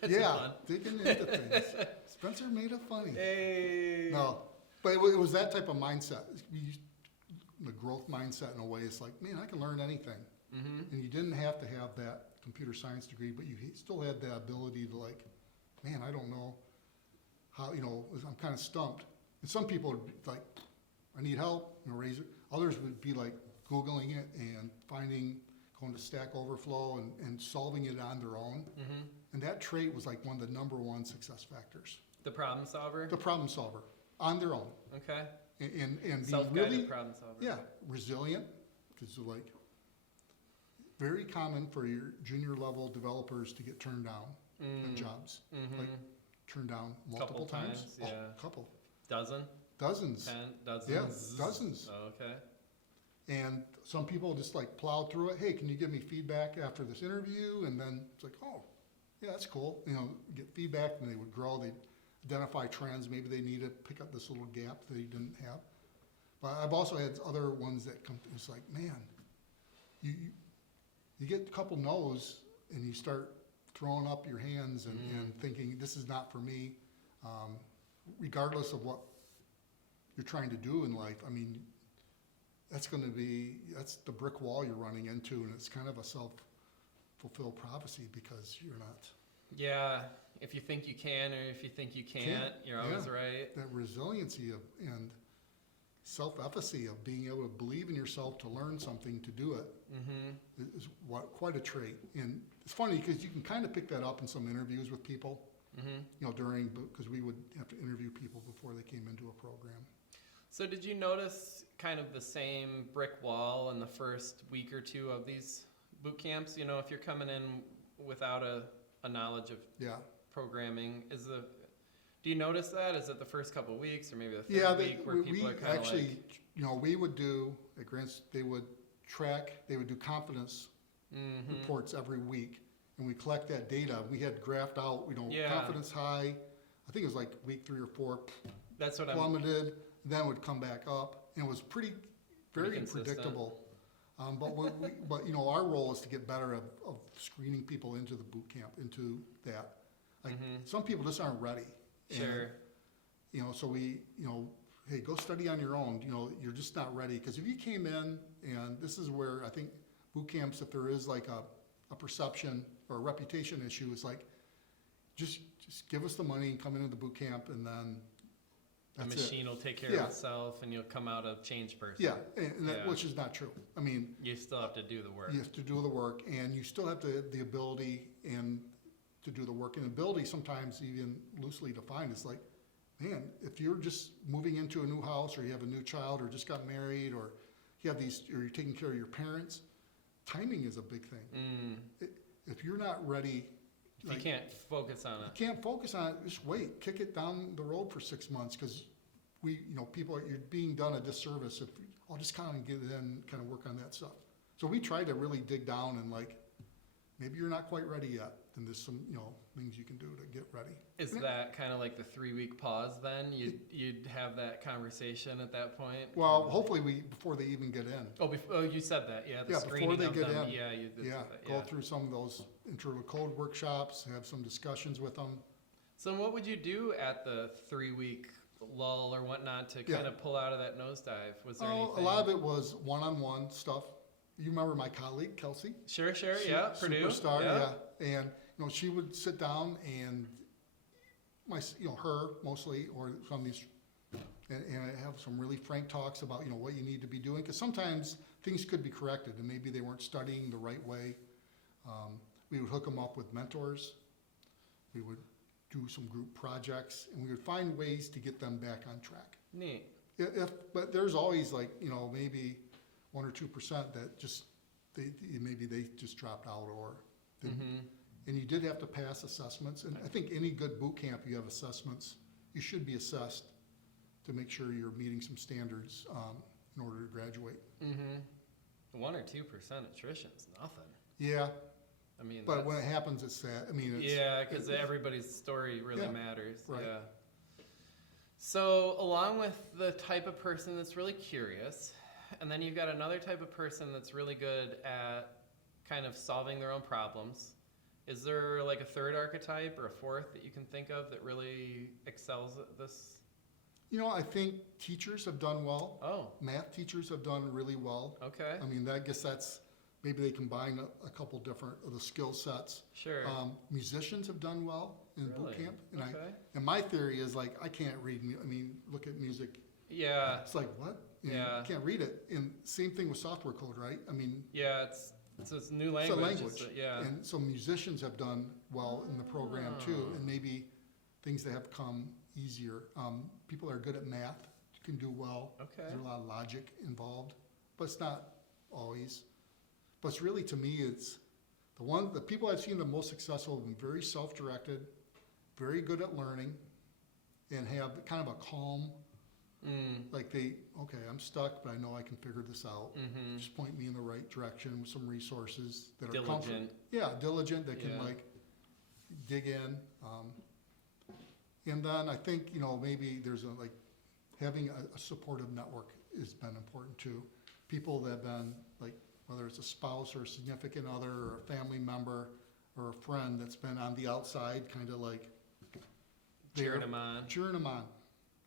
That's Yeah, fun. digging into things. Spencer made it funny. Hey. No, but it was that type of mindset. The growth mindset in a way. It's like, man, I can learn anything. Mm-hmm. And you didn't have to have that computer science degree, but you still had the ability to man, I don't know how, I'm kind of stumped. And some people would be like, I need help, raise it. Others would be like Googling it and going to Stack Overflow and solving it on their own. Mm-hmm. And that trait was like one of the number 1 success factors. The problem solver. The problem solver on their own. Okay. And being Self-guided really, problem solver. yeah, resilient, because very common for your junior level developers to get turned down in jobs. Mm-hmm. Like turned down multiple Couple times. times, yeah. Couple. Dozen. Dozens. 10. Dozens. Yeah, dozens. Oh, okay. And some people just plowed through it. Hey, can you give me feedback after this interview? And then it's like, oh, yeah, that's cool. Get feedback, and they would grow. They'd identify trends. Maybe they need to pick up this little gap that they didn't have. But I've also had other ones that come. It's like, man, you get a couple no's, and you start throwing up your hands and thinking, this is not for me. Regardless of what you're trying to do in life, I mean, that's the brick wall you're running into, and it's kind of a self-fulfilled prophecy because you're not. Yeah, if you think you can or if you think you can't, you're always right. That resiliency and self-efficacy of being able to believe in yourself to learn something, to do it, is quite a trait. And it's funny because you can kind of pick that up in some interviews with people, because we would have to interview people before they came into a program. So did you notice kind of the same brick wall in the first week or two of these boot camps? If you're coming in without a knowledge of programming, do you notice that? Is it the first couple of weeks or maybe the third week where people are kind of actually, we would do, at Grants, they would do confidence reports every week, and we collect that data. We had graphed out, confidence high, I think it was like week 3 or 4, that's what plummeted, then would come back up, and it was very predictable. But our role is to get better of Mm-hmm. screening people into the boot camp, into that. Like some people just aren't ready. Sure. So we, hey, go study on your own. You're just not ready. Because if you came in, and this is where I think boot camps, if there is like a perception or a reputation issue, is like, just give us the money and come into the boot camp, and then that's the machine will take care of itself, and you'll come out a changed person. Yeah, and that, which is not true. I mean, you still have to do the work. You have to do the work, and you still have the ability and to do the work. And ability, sometimes even loosely defined, is like, man, if you're just moving into a new house, or you have a new child, or just got married, or you have or you're taking care of your parents, timing is a big thing. If you're not ready, you can't focus on it. You can't focus on it. Just wait, kick it down the road for 6 months, because you're being done a disservice if I'll just kind of get it in, kind of work on that stuff. So we try to really dig down and maybe you're not quite ready yet. Then there's some things you can do to get ready. Is that kind of like the 3-week pause then? You'd have that conversation at that point? Well, hopefully before they even get in. Oh, you said that, yeah. The before they get in. Yeah, you did say that, go through some of those intro to code workshops, have some discussions with them. So what would you do at the 3-week lull or whatnot to kind of pull out of that nosedive? Was there anything? A lot of it was one-on-one stuff. You remember my colleague, Kelsey? Sure, yeah. Purdue. Superstar, yeah. And, she would sit down and her mostly, or some of these, and have some really frank talks about, what you need to be doing. Because sometimes things could be corrected and maybe they weren't studying the right way. We would hook them up with mentors. We would do some group projects, and we would find ways to get them back on track. Neat. But there's always maybe 1 or 2% that just, maybe they just dropped out or didn't. And you did have to pass assessments. And I think any good boot camp, you have assessments. You should be assessed to make sure you're meeting some standards in order to graduate. 1 or 2% attrition's nothing. Yeah. I mean, but when it happens, it's sad. I mean, because everybody's story really matters. Right. Yeah. So along with the type of person that's really curious, and then you've got another type of person that's really good at kind of solving their own problems. Is there like a third archetype or a fourth that you can think of that really excels at this? I think teachers have done well. Oh. Math teachers have done really well. Okay. I mean, I guess that's, maybe they combine a couple different of the skill sets. Sure. Musicians have done well in boot camp. And okay. And my theory is I can't read, look at music. Yeah. It's like, what? You can't read it. And same thing with software code, right? Yeah, it's a new language. It's a language. Yeah. And so musicians have done well in the program too, and maybe things that have come easier. People that are good at math can do well. Okay. There's a lot of logic involved, but it's not always. But it's really, to me, it's the people I've seen the most successful have been very self-directed, very good at learning, and have kind of a calm, I'm stuck, but I know I can figure this out. Just point me in the right direction with some resources that are diligent. Diligent, that can dig in. And then I think, you know, maybe there's like having a supportive network has been important too. People that have been like, whether it's a spouse or a significant other or a family member or a friend that's been on the outside, kind of like Cheering them on. cheering them on,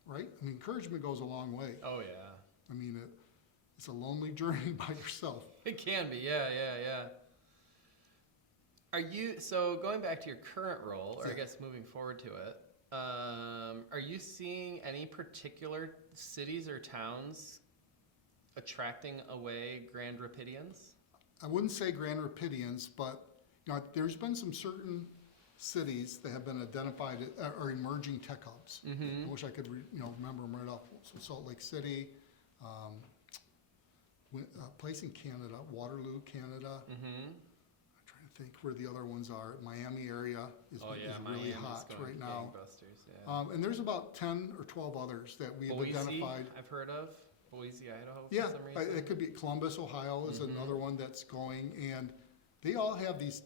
right? I mean, encouragement goes a long way. Oh yeah. I mean, it's a lonely journey by yourself. It can be, yeah. So going back to your current role, or I Yeah. guess moving forward to it, are you seeing any particular cities or towns attracting away Grand Rapidians? I wouldn't say Grand Rapidians, but you know, there's been some certain cities that have been identified are emerging tech hubs. I wish I could, remember them right off. So Salt Lake City, a place in Canada, Waterloo, Canada. I'm trying to think where the other ones are. Miami area is really Miami's hot going right now. gangbusters, yeah. And there's about 10 or 12 others that we've Boise, identified. I've heard of. Boise, Idaho, Yeah, for some reason. it could be Columbus, Ohio is another one that's going, and they all have these,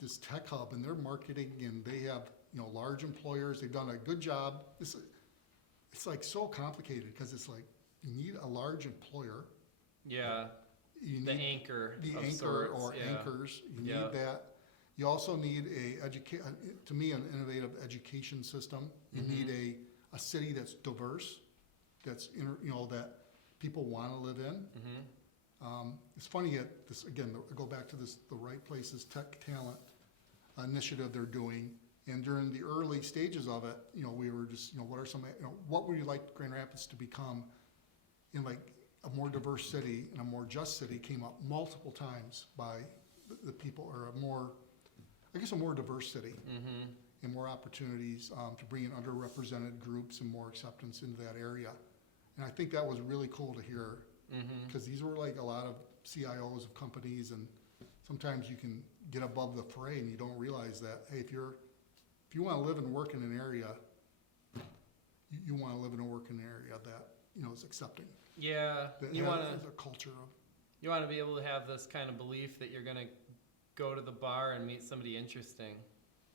this tech hub, and they're marketing, and they have, large employers. They've done a good job. It's like so complicated because it's like you need a large employer. Yeah, You the need anchor the of anchor sorts, or yeah. anchors. You Yeah. need that. You also need to me, an innovative education system. You need a city that's diverse, that's that people want to live in. It's funny at this again. I go back to this the Right Places Tech Talent initiative they're doing, and during the early stages of it, we were just what would you like Grand Rapids to become in like a more diverse city and a more just city came up multiple times by the people, or a more diverse city and more opportunities to bring in underrepresented groups and more acceptance into that area. And I think that was really cool to hear, because these were like a lot of CIOs of companies, and sometimes you can get above the fray and you don't realize that, hey, if you want to live and work in an area, you want to live and work in an area that is accepting. Yeah, That you want has to a culture of. you want to be able to have this kind of belief that you're gonna go to the bar and meet somebody interesting,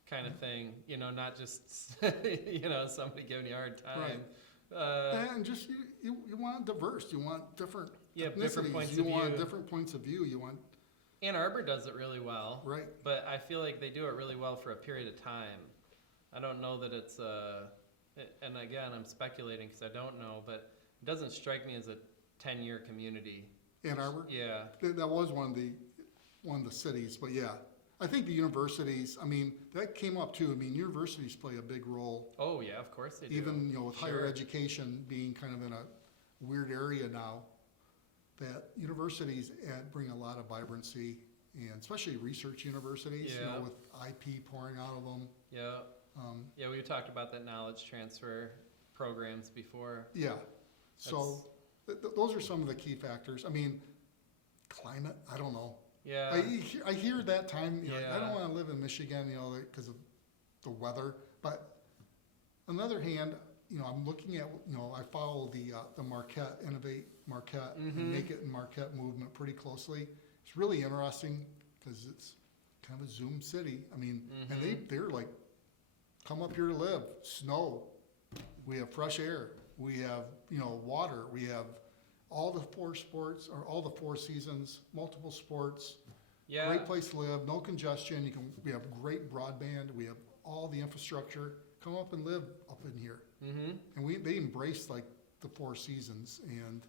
kind of thing. Not just somebody giving you a hard time. Right. And just you want diverse. You want different ethnicities. Different points you of want view. different points of view. You want Ann Arbor does it really well, right. but I feel like they do it really well for a period of time. I don't know that it's and again, I'm speculating because I don't know, but it doesn't strike me as a 10-year community. Ann Arbor. Yeah. That was one of the cities, but yeah, I think the universities. I mean, that came up too. I mean, universities play a big role. Oh yeah, of course they do. Even with higher Sure. education being kind of in a weird area now, that universities bring a lot of vibrancy, and especially research universities. Yeah. With IP pouring out of them. Yeah. Yeah, we talked about that knowledge transfer programs before. Yeah. So those are some of the key factors. I mean, climate. I don't know. Yeah. I hear that time. Yeah. I don't want to live in Michigan, because of the weather. But on the other hand, I'm looking at, I follow the Marquette Marquette and Make It in Marquette movement pretty closely. It's really interesting because it's kind of a Zoom city. I mean, and they're like, come up here to live. Snow. We have fresh air. We have water. We have all the 4 sports, or all the 4 seasons, multiple sports. Yeah. Great place to live, no congestion. We have great broadband. We have all the infrastructure. Come up and live up in here. And they embrace like the 4 seasons, and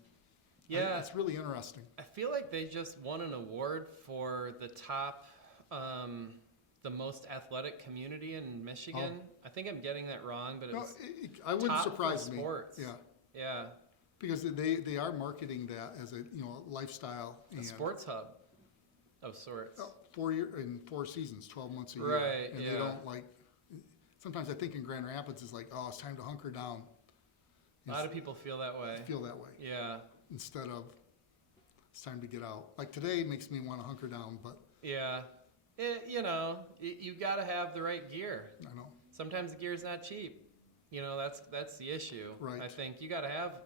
Yeah. it's really interesting. I feel like they just won an award for the top, the most athletic community in Michigan. I think I'm getting that wrong, but it No, was I wouldn't top for surprise me. sports. Yeah, Yeah, because they are marketing that as a lifestyle a and sports hub of sorts. 4 seasons, 12 months a year. Right, And yeah. they don't like. Sometimes I think in Grand Rapids it's like, oh, it's time to hunker down. A lot of people feel that way. Feel that way Yeah, instead of it's time to get out. Like today makes me want to hunker down, but yeah. You got to have the right gear. I know. Sometimes the gear's not cheap. That's the issue. Right. I think you got to have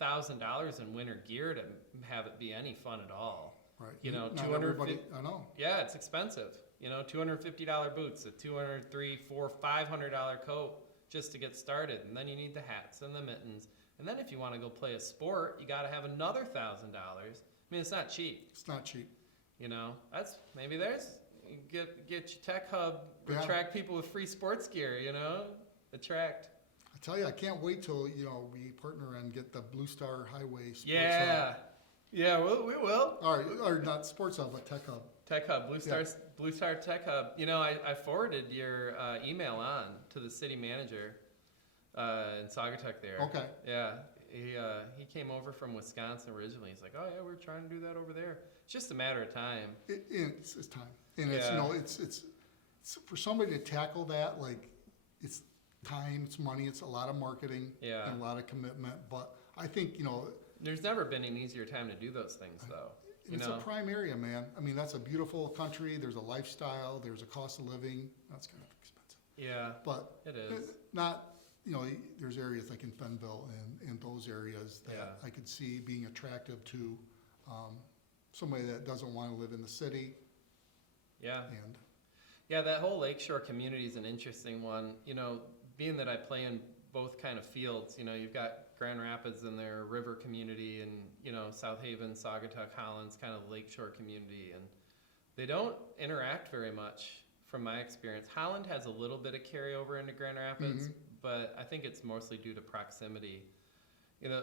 $1,000 in winter gear to have it be any fun at all. Right. You know, Not 250 everybody. I know. Yeah, it's expensive. You know, $250 boots, a $200, $300, $400, $500 coat just to get started. And then you need the hats and the mittens. And then if you want to go play a sport, you got to have another $1,000. I mean, it's not cheap. It's not cheap. You know, get your tech hub, Yeah. attract people with free sports gear, you know, attract. I tell you, I can't wait till, we partner and get the Blue Star Highway Sports Yeah. Hub. Yeah, we will. Or not Sports Hub, but Tech Hub. Tech Hub, Blue Star Tech Hub. You know, I forwarded your email on to the city manager in Saugatuck there. Okay. Yeah, he came over from Wisconsin originally. He's like, oh yeah, we're trying to do that over there. It's just a matter of time. It's time. And Yeah. it's for somebody to tackle that, like, it's time, it's money, it's a lot of marketing Yeah. and a lot of commitment. But I think, There's never been an easier time to do those things, though. You it's know? a prime area, man. I mean, that's a beautiful country. There's a lifestyle. There's a cost of living. That's kind of expensive. Yeah, But it is. not, there's areas like in Fenville and those areas that Yeah. I could see being attractive to somebody that doesn't want to live in the city. Yeah. And Yeah, that whole Lakeshore community is an interesting one. You know, being that I play in both kind of fields, you've got Grand Rapids and their river community and, South Haven, Saugatuck, Holland's kind of Lakeshore community. And they don't interact very much from my experience. Holland has a little bit of carryover into Grand Rapids, but I think it's mostly due to proximity.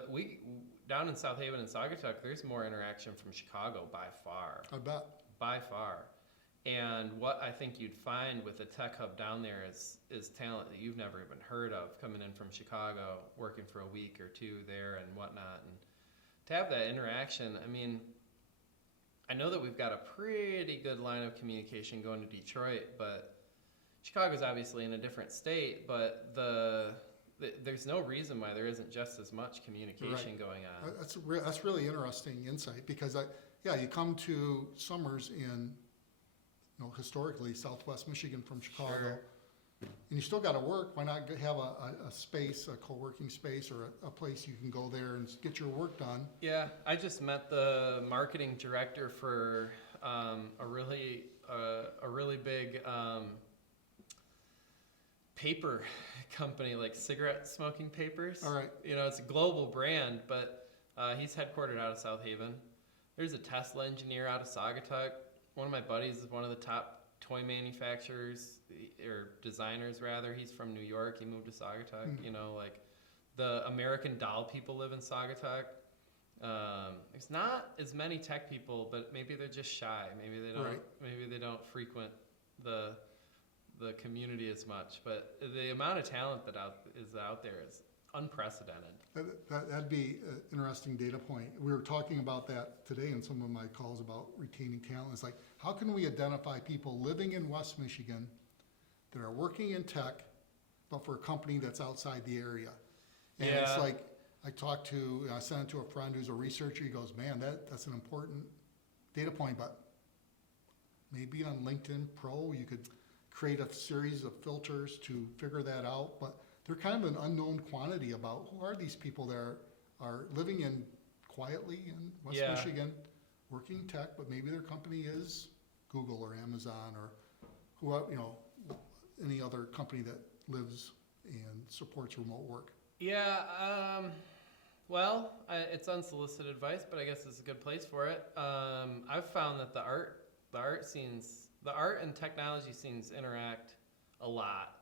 We down in South Haven and Saugatuck, there's more interaction from Chicago by far. I bet. By far. And what I think you'd find with a tech hub down there is talent that you've never even heard of coming in from Chicago, working for a week or two there and whatnot. And to have that interaction, I mean, I know that we've got a pretty good line of communication going to Detroit, but Chicago's obviously in a different state, but there's no reason why there isn't just as much communication going on. That's really interesting insight because, you come to summers in, historically Southwest Michigan from Chicago, Sure. and you still got to work. Why not have a space, a co-working space, or a place you can go there and get your work done? Yeah, I just met the marketing director for a really big paper company, like cigarette smoking papers. All right. It's a global brand, but he's headquartered out of South Haven. There's a Tesla engineer out of Saugatuck. One of my buddies is one of the top toy manufacturers or designers rather. He's from New York. He moved to Saugatuck. Like the American Doll people live in Saugatuck. There's not as many tech people, but maybe they're just shy. Maybe they don't. Right. Maybe they don't frequent the community as much. But the amount of talent that is out there is unprecedented. That'd be an interesting data point. We were talking about that today in some of my calls about retaining talent. It's like, how can we identify people living in West Michigan that are working in tech, but for a company that's outside the area? And it's like, I sent it to a friend who's a researcher. He goes, man, that's an important data point, but maybe on LinkedIn Pro, you could create a series of filters to figure that out. But they're kind of an unknown quantity about who are these people that are living in quietly in West Michigan, working tech, but maybe their company is Google or Amazon or any other company that lives and supports remote work. Yeah, it's unsolicited advice, but I guess it's a good place for it. I've found that the art and technology scenes interact a lot.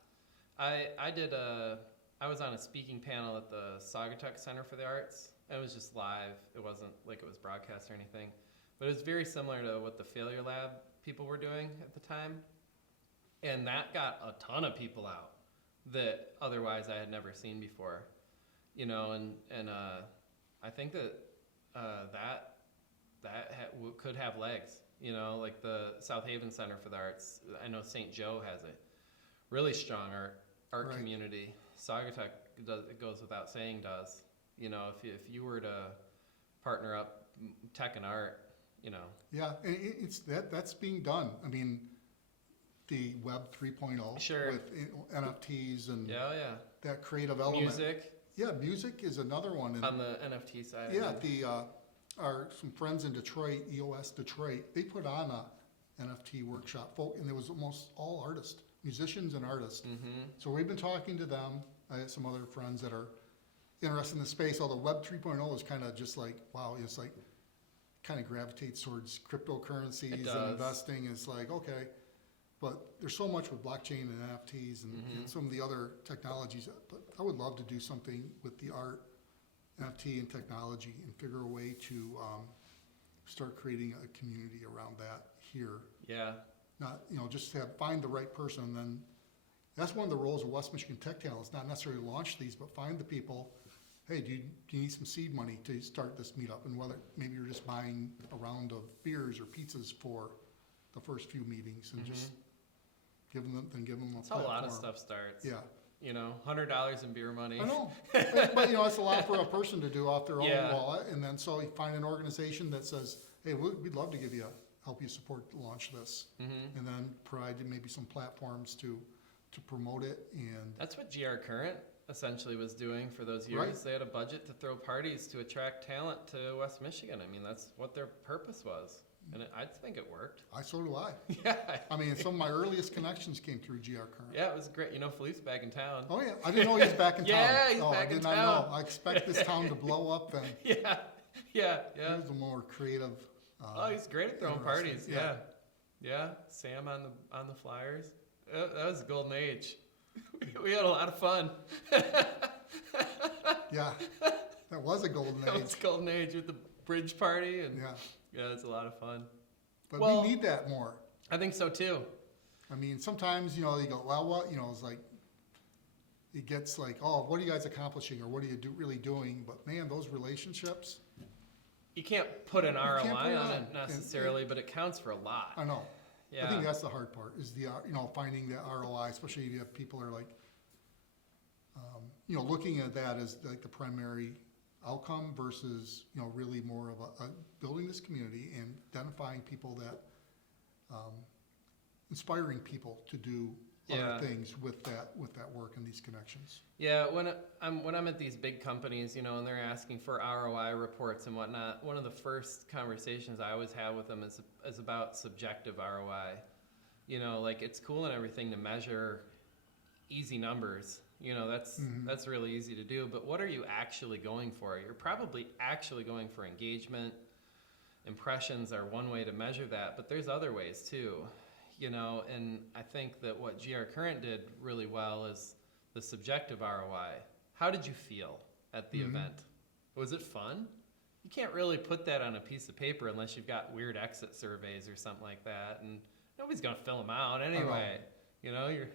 I was on a speaking panel at the Saugatuck Center for the Arts. It was just live. It wasn't like it was broadcast or anything, but it was very similar to what the Failure Lab people were doing at the time. And that got a ton of people out that otherwise I had never seen before, and I think that could have legs, like the South Haven Center for the Arts. I know St. Joe has a really strong art Right. community. Saugatuck it goes without saying does. If you were to partner up tech and art, Yeah, and that's being done. I mean, the Web 3.0 Sure. with NFTs and yeah. that creative element. Music Yeah, music is another one. And on the NFT side. yeah, some friends in Detroit, EOS Detroit, they put on NFT workshop folk, and it was almost all artists, musicians and artists. Mm-hmm. So we've been talking to them. I have some other friends that are interested in the space, although Web 3.0 is kind of just like, wow, it's like kind of gravitates towards cryptocurrencies and investing. It's like, okay, but there's so much with blockchain and NFTs and some of the other technologies. But I would love to do something with the art, NFT, and technology, and figure a way to start creating a community around that here. Yeah. Not, just find the right person, and then that's one of the roles of West Michigan Tech Talent. It's not necessarily launch these, but find the people. Hey, do you need some seed money to start this meetup? And whether maybe you're just buying a round of beers or pizzas for the first few meetings, and just give them a That's platform. how a lot of stuff starts. Yeah, $100 in beer money. I know, but it's a lot for a person to do off their own Yeah. wallet, and then so you find an organization that says, "Hey, we'd love to help you support launch this," and then provide you maybe some platforms to promote it. And That's what GR Current essentially was doing for those years. Right. They had a budget to throw parties to attract talent to West Michigan. I mean, that's what their purpose was. And I think it worked. so do I. Yeah. I mean, some of my earliest connections came through GR Current. Yeah, it was great. Philippe's back in town. Oh yeah, I didn't know he was back in town. Yeah, he's I back did in not town. know. I expect this town to blow up, and Yeah. Yeah. here's a more creative. Oh, he's great at throwing interesting. parties. Yeah. Yeah. Sam on the flyers. That was the golden age. We had a lot of fun. Yeah, that was a golden That age. was golden age with the bridge party, and Yeah, it's a lot of fun. but Well- we need that more. I think so too. I mean, sometimes you go, well, what? It's like it gets like, oh, what are you guys accomplishing, or what are you really doing? But man, those relationships. You can't put an ROI can't put it on on. it necessarily, but it counts for a lot. I know. Yeah. I think that's the hard part is the finding that ROI, especially if you have people that are like, looking at that as like the primary outcome versus really more of a building this community and identifying people that inspiring people to do other things with that work and these connections. Yeah, when I'm at these big companies, and they're asking for ROI reports and whatnot, one of the first conversations I always have with them is about subjective ROI. Like it's cool and everything to measure easy numbers. That's really easy to do, but what are you actually going for? You're probably actually going for engagement. Impressions are one way to measure that, but there's other ways too. And I think that what GR Current did really well is the subjective ROI. How did you feel at the event? Was it fun? You can't really put that on a piece of paper unless you've got weird exit surveys or something like that, and nobody's gonna fill them out anyway. You're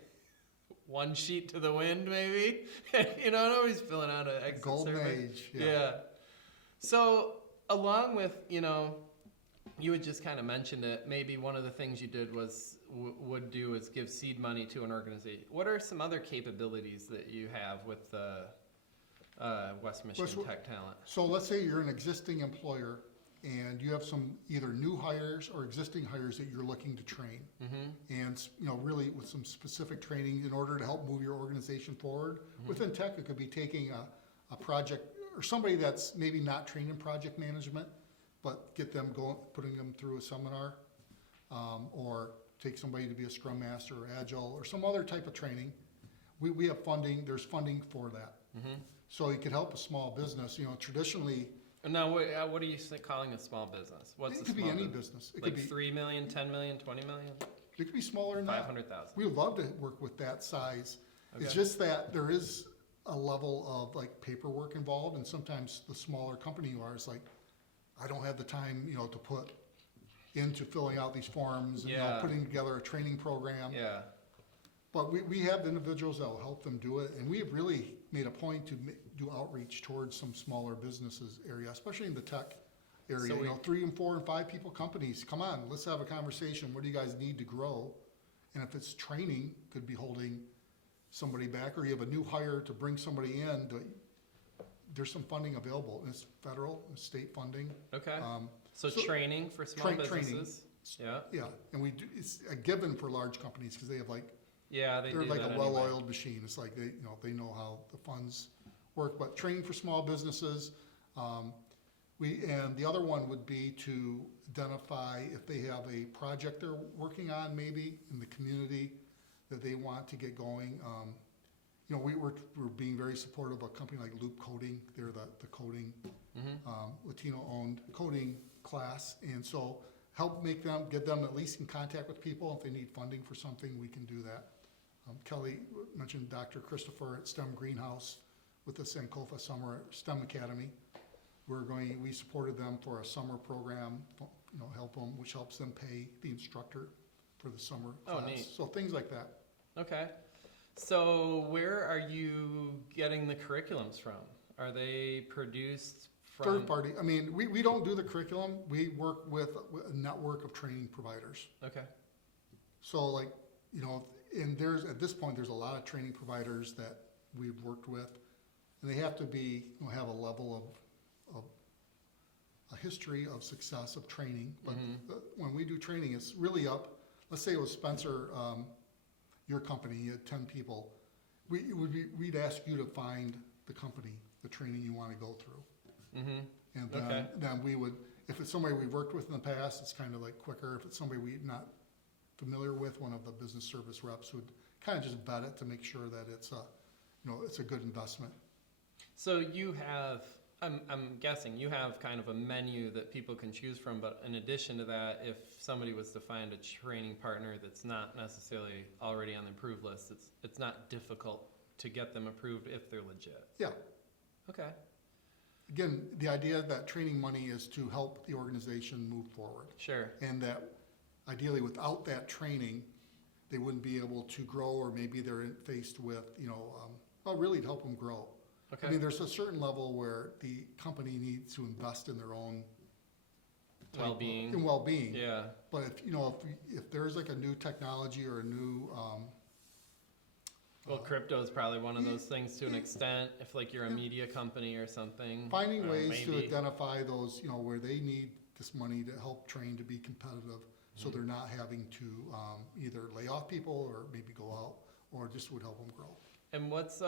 one sheet to the wind, maybe. Nobody's filling out an exit Golden survey. age. Yeah. So along with, you had just kind of mentioned it. Maybe one of the things you did would do is give seed money to an organization. What are some other capabilities that you have with the West Michigan Tech Talent? So let's say you're an existing employer and you have some either new hires or existing hires that you're looking to train. And really with some specific training in order to help move your organization forward. Within tech, it could be taking a project or somebody that's maybe not trained in project management, but get them going, putting them through a seminar, or take somebody to be a Scrum Master or Agile or some other type of training. We have funding, there's funding for that. So you could help a small business, traditionally. Now, what are you calling a small business? What's It a could be small any business? business. It Like could be, 3 million, 10 million, 20 million, it could be smaller than that. 500,000. We would love to work with that size. It's Okay. just that there is a level of like paperwork involved, and sometimes the smaller company you are is like, I don't have the time, to put into filling out these forms and Yeah. putting together a training program. Yeah. But we have individuals that will help them do it, and we have really made a point to do outreach towards some smaller businesses area, especially in the tech area. So 3 and 4 and 5 people companies, come on, let's have a conversation. What do you guys need to grow? And if it's training, could be holding somebody back, or you have a new hire to bring somebody in. There's some funding available. And it's federal and state funding. Okay. So training for small training. businesses. Yeah. Yeah, and we do. It's a given for large companies because they have Yeah, they're do like that a anyway. well-oiled machine. It's like they know how the funds work. But training for small businesses, And the other one would be to identify if they have a project they're working on maybe in the community that they want to get going. We're being very supportive of a company like Loop Coding. They're the coding, Latino-owned coding class. And so help get them at least in contact with people. If they need funding for something, we can do that. Kelly mentioned Dr. Christopher at STEM Greenhouse with the Sankofa Summer STEM Academy. We supported them for a summer program, which helps them pay the instructor for the summer class. Oh, neat. So things like that. Okay. So where are you getting the curriculums from? Are they produced from? Third party. I mean, we don't do the curriculum. We work with a network of training providers. Okay. So and at this point, there's a lot of training providers that we've worked with, and they have to have a level of a history of success of training. But when we do training, it's really up. Let's say it was Spencer, your company, you had 10 people. We'd ask you to find the company, the training you want to go through. And then we would, if it's somebody we've worked with in the past, it's kind of like quicker. If it's somebody we're not familiar with, one of the business service reps would kind of just vet it to make sure that it's a good investment. So you have, I'm guessing you have kind of a menu that people can choose from, but in addition to that, if somebody was to find a training partner that's not necessarily already on the approved list, it's not difficult to get them approved if they're legit. Yeah. Okay. Again, the idea that training money is to help the organization move forward. Sure. And that ideally without that training, they wouldn't be able to grow, or maybe they're faced with, really to help them grow. Okay. I mean, there's a certain level where the company needs to invest in their own well-being. Yeah. But if there's like a new technology or a new crypto is probably one of those things to an extent. If you're a media company or something, finding ways to identify those, where they need this money to help train to be competitive, so they're not having to either lay off people or maybe go out, or just would help them grow. And what's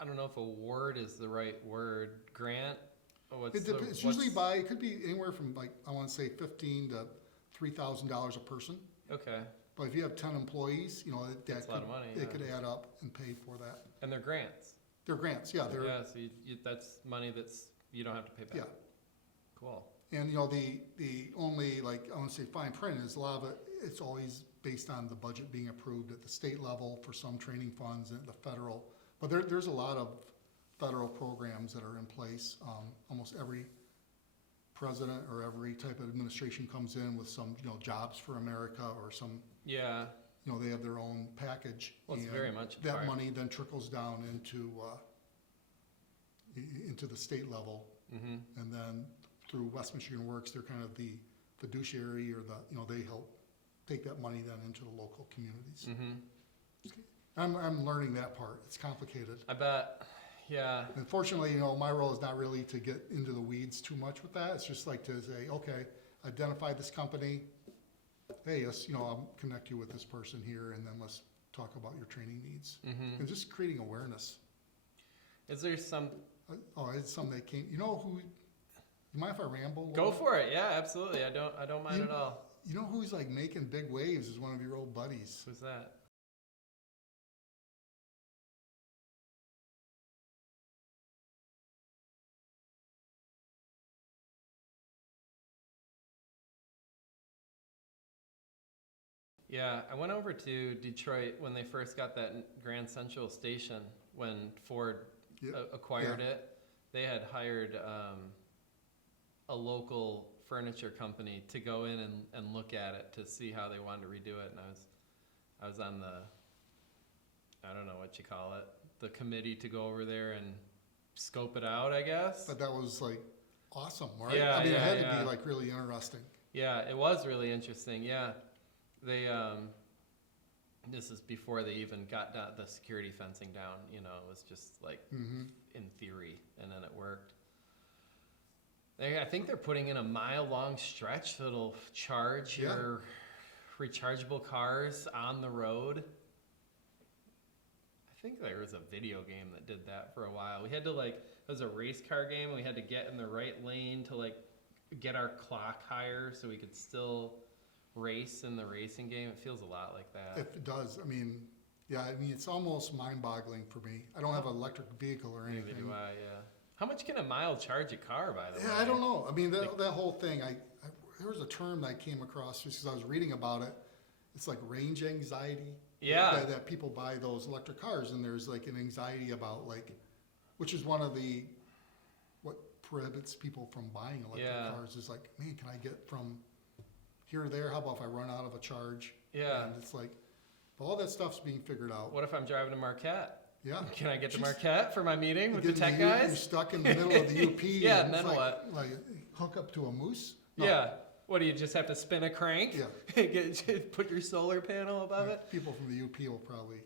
I don't know if award is the right word. Grant? It's usually it could be anywhere from I want to say $1,500 to $3,000 a person. Okay. But if you have 10 employees, That's a lot of money. It could add up and pay for that. And they're grants. They're grants, yeah. So that's money you don't have to pay back. Yeah. Cool. And the only I want to say fine print is a lot of it. It's always based on the budget being approved at the state level for some training funds and the federal. But there's a lot of federal programs that are in place. Almost every president or every type of administration comes in with some Jobs for America or some. Yeah. They have their own package. Well, it's very much that money then trickles down into the state level, and then through West Michigan Works, they're kind of the fiduciary, or they help take that money then into the local communities. I'm learning that part. It's complicated. I bet. Yeah. Unfortunately, my role is not really to get into the weeds too much with that. It's just to say, okay, identify this company. Hey, I'll connect you with this person here, and then let's talk about your training needs. And just creating awareness. Is there some? It's something that came. Who? You mind if I ramble? Go for it. Yeah, absolutely. I don't mind at all. You know who's making big waves is one of your old buddies. Who's that? Yeah, I went over to Detroit when they first got that Grand Central station when Ford acquired it. They had hired a local furniture company to go in and look at it to see how they wanted to redo it, and I was on I don't know what you call it, the committee to go over there and scope it out, I guess. But that was awesome, right? Yeah, it had to be really interesting. Yeah, it was really interesting. Yeah, they this is before they even got the security fencing down. It was just in theory, and then it worked. I think they're putting in a mile-long stretch that'll charge your rechargeable cars on the road. I think there was a video game that did that for a while. We had to it was a race car game, and we had to get in the right lane to get our clock higher so we could still race in the racing game. It feels a lot like that. If it does, it's almost mind-boggling for me. I don't have an electric vehicle or anything. Neither do I, yeah. How much can a mile charge a car, by the way? Yeah, I don't know. I mean, that whole thing, there was a term that I came across just because I was reading about it. It's like range anxiety. Yeah. That people buy those electric cars, and there's an anxiety about which is one of what prohibits people from buying electric cars is man, can I get from here to there? How about if I run out of a charge? Yeah. And it's all that stuff's being figured out. What if I'm driving to Marquette? Yeah. Can I get to Marquette for my meeting with the You get tech You're guys? stuck in the middle of the UP. Yeah, and then what? Hook up to a moose? No. Yeah. What, do you just have to spin a crank? Yeah. Put your solar panel above it? People from the UP will probably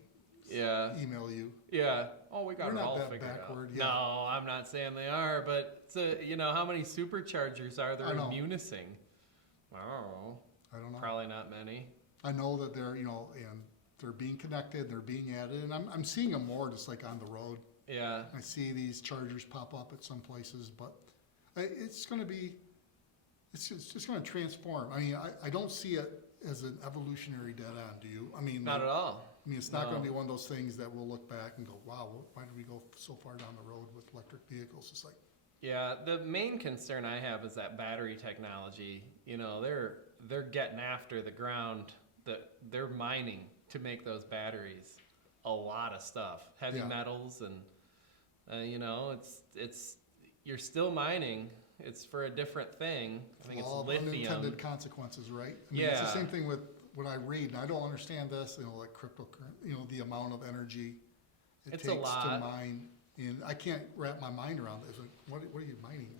email you. Yeah. Oh, we got We're it not all that figured backward, out. yeah. No, I'm not saying they are, but how many superchargers are there I in know. Munising? Oh, I don't know. probably not many. I know that they're, and they're being connected, they're being added, and I'm seeing them more just on the road. Yeah. I see these chargers pop up at some places, but it's going to be, it's just going to transform. I mean, I don't see it as an evolutionary dead end, do you? I mean, Not at all. I mean, it's not No. going to be one of those things that we'll look back and go, wow, why did we go so far down the road with electric vehicles? It's Yeah, the main concern I have is that battery technology. They're getting after the ground. They're mining to make those batteries. A lot of stuff, heavy Yeah. metals, and it's you're still mining. It's for a different thing. I think all it's of lithium. unintended consequences, right? I mean, it's the Yeah. same thing with what I read, and I don't understand this, like cryptocurrency, the amount of energy it It's a takes to lot. mine. And I can't wrap my mind around it. It's what are you mining?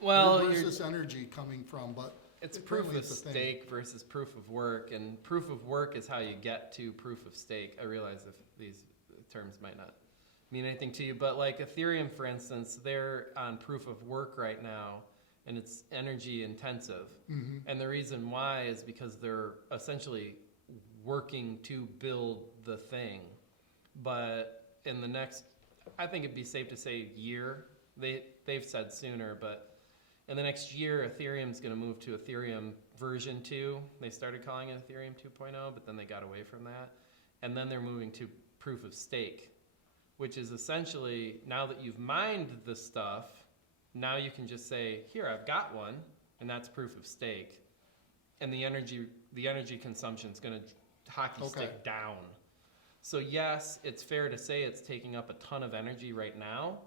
Well, where's this energy coming from? But it's apparently proof of it's a thing. stake versus proof of work, and proof of work is how you get to proof of stake. I realize if these terms might not mean anything to you, but Ethereum, for instance, they're on proof of work right now, and it's energy intensive. Mm-hmm. And the reason why is because they're essentially working to build the thing. But in the next, I think it'd be safe to say year, they've said sooner, but in the next year, Ethereum's going to move to Ethereum version 2. They started calling it Ethereum 2.0, but then they got away from that. And then they're moving to proof of stake, which is essentially, now that you've mined the stuff, now you can just say, here, I've got one, and that's proof of stake. And the energy consumption is going to hockey stick down. So yes, it's fair to say it's taking up a ton of energy right now,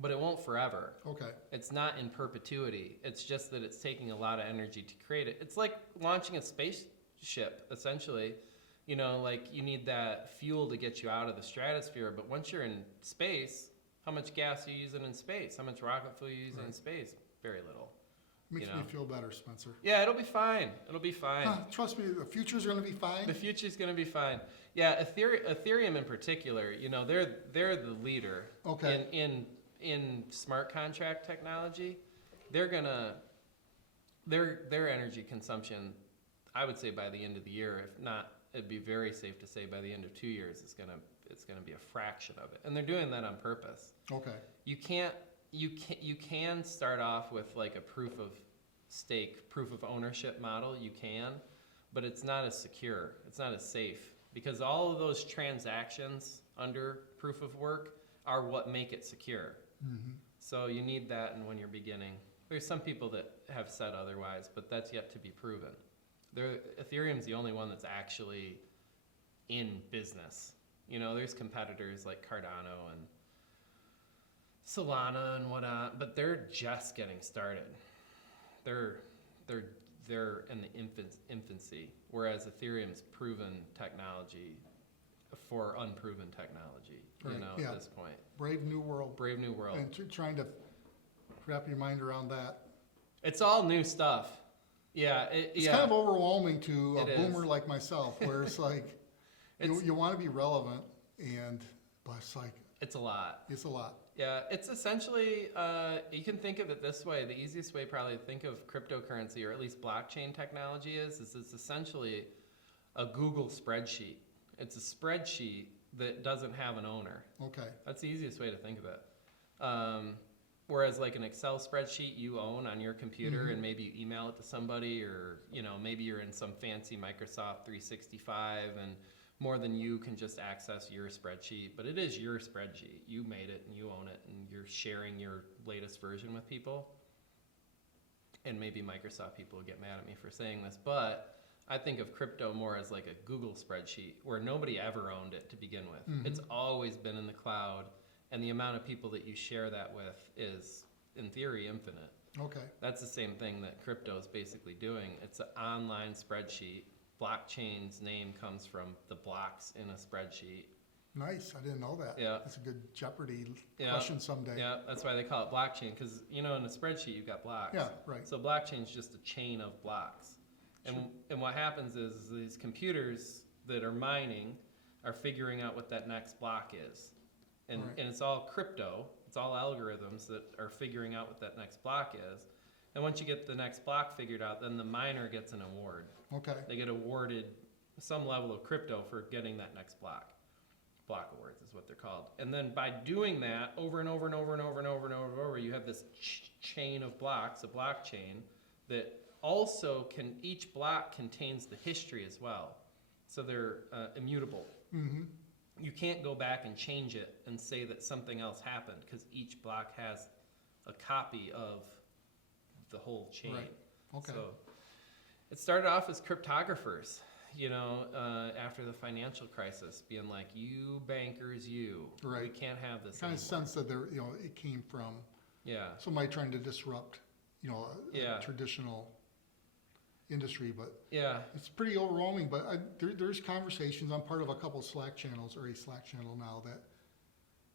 but it won't forever. Okay. It's not in perpetuity. It's just that it's taking a lot of energy to create it. It's like launching a spaceship, essentially. You need that fuel to get you out of the stratosphere, but once you're in space, how much gas are you using in space? How much rocket fuel are you using in space? Very little. Makes me feel better, Spencer. Yeah, it'll be fine. It'll be fine. Trust me, the future's going to be fine. The future's going to be fine. Yeah, Ethereum in particular, they're the leader in smart contract technology. Their energy consumption, I would say by the end of the year, if not, it'd be very safe to say by the end of 2 years, it's gonna be a fraction of it, and they're doing that on purpose. Okay. You can start off with a proof of stake, proof of ownership model. You can, but it's not as secure. It's not as safe because all of those transactions under proof of work are what make it secure. Mm-hmm. So you need that, and when you're beginning, there's some people that have said otherwise, but that's yet to be proven. Ethereum's the only one that's actually in business. There's competitors like Cardano and Solana and whatnot, but they're just getting started. They're in the infancy, whereas Ethereum's proven technology for unproven technology. Right. At this point. Brave new world. Brave new world. And trying to wrap your mind around that. It's all new stuff. Yeah. It's kind of overwhelming to a It boomer is. like myself, where it's you want to be relevant, but it's a lot. It's a lot. Yeah, it's essentially, you can think of it this way. The easiest way probably to think of cryptocurrency, or at least blockchain technology is it's essentially a Google spreadsheet. It's a spreadsheet, that doesn't have an owner. Okay, That's the easiest way to think of it. Whereas like an Excel spreadsheet you own on your computer Mhm. and maybe you email it to somebody, or maybe you're in some fancy Microsoft 365 and more than you can just access your spreadsheet, but it is your spreadsheet. You made it and you own it and you're sharing your latest version with people. And maybe Microsoft people will get mad at me for saying this, but I think of crypto more as like a Google spreadsheet where nobody ever owned it to begin with. Mhm. It's always been in the cloud, and the amount of people that you share that with is, in theory, infinite. okay, That's the same thing that crypto is basically doing. It's an online spreadsheet. Blockchain's name comes from the blocks in a spreadsheet. nice, I didn't know that. Yeah. That's a good Jeopardy Yeah. question someday. Yeah, that's why they call it blockchain, because in a spreadsheet you've got blocks. Yeah, right, So blockchain's just a chain of blocks. And what happens is these computers that are mining are figuring out what that next block is. And, Right. and it's all crypto, it's all algorithms that are figuring out what that next block is. And once you get the next block figured out, then the miner gets an award. okay, They get awarded some level of crypto for getting that next block. Block awards is what they're called. And then by doing that over and over and over and over and over and over and over, you have this chain of blocks, a blockchain, that also each block contains the history as well. So they're immutable. mm-hmm, You can't go back and change it and say that something else happened, because each block has a copy of the whole chain. Right. okay, So it started off as cryptographers, after the financial crisis, being like, you bankers, we Right. can't have this kind of anymore. sense that there, it came from Yeah, somebody trying to disrupt, Yeah. a traditional industry, but yeah, it's pretty overwhelming. But there's conversations. I'm part of a couple Slack channels, or a Slack channel now, that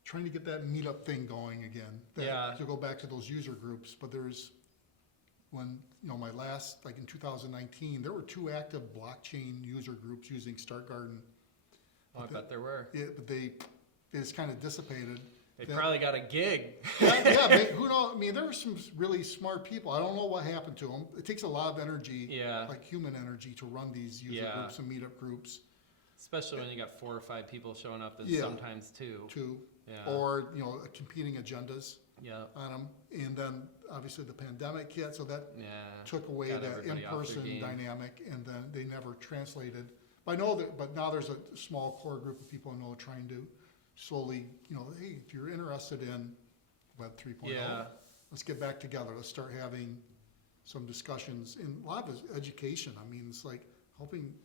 trying to get that meetup thing going again. Yeah. To go back to those user groups, but my last, like in 2019, there were 2 active blockchain user groups using Start Garden. oh, I bet there were. But they just kind of dissipated. They that- probably got a gig. Yeah, but who knows? I mean, there were some really smart people. I don't know what happened to them. It takes a lot of energy, Yeah, like human energy, to run these user Yeah. groups and meetup groups especially when you got 4 or 5 people showing up, and Yeah. sometimes 2. too, Yeah, or competing agendas yeah, on them. And then obviously the pandemic hit, so that yeah. took away Got that everybody off their in-person game. dynamic, and then they never translated. But I know that, but now there's a small core group of people I know trying to slowly, hey, if you're interested in Web 3.0, Yeah, let's get back together. Let's start having some discussions. And a lot of it's education. I mean, it's like helping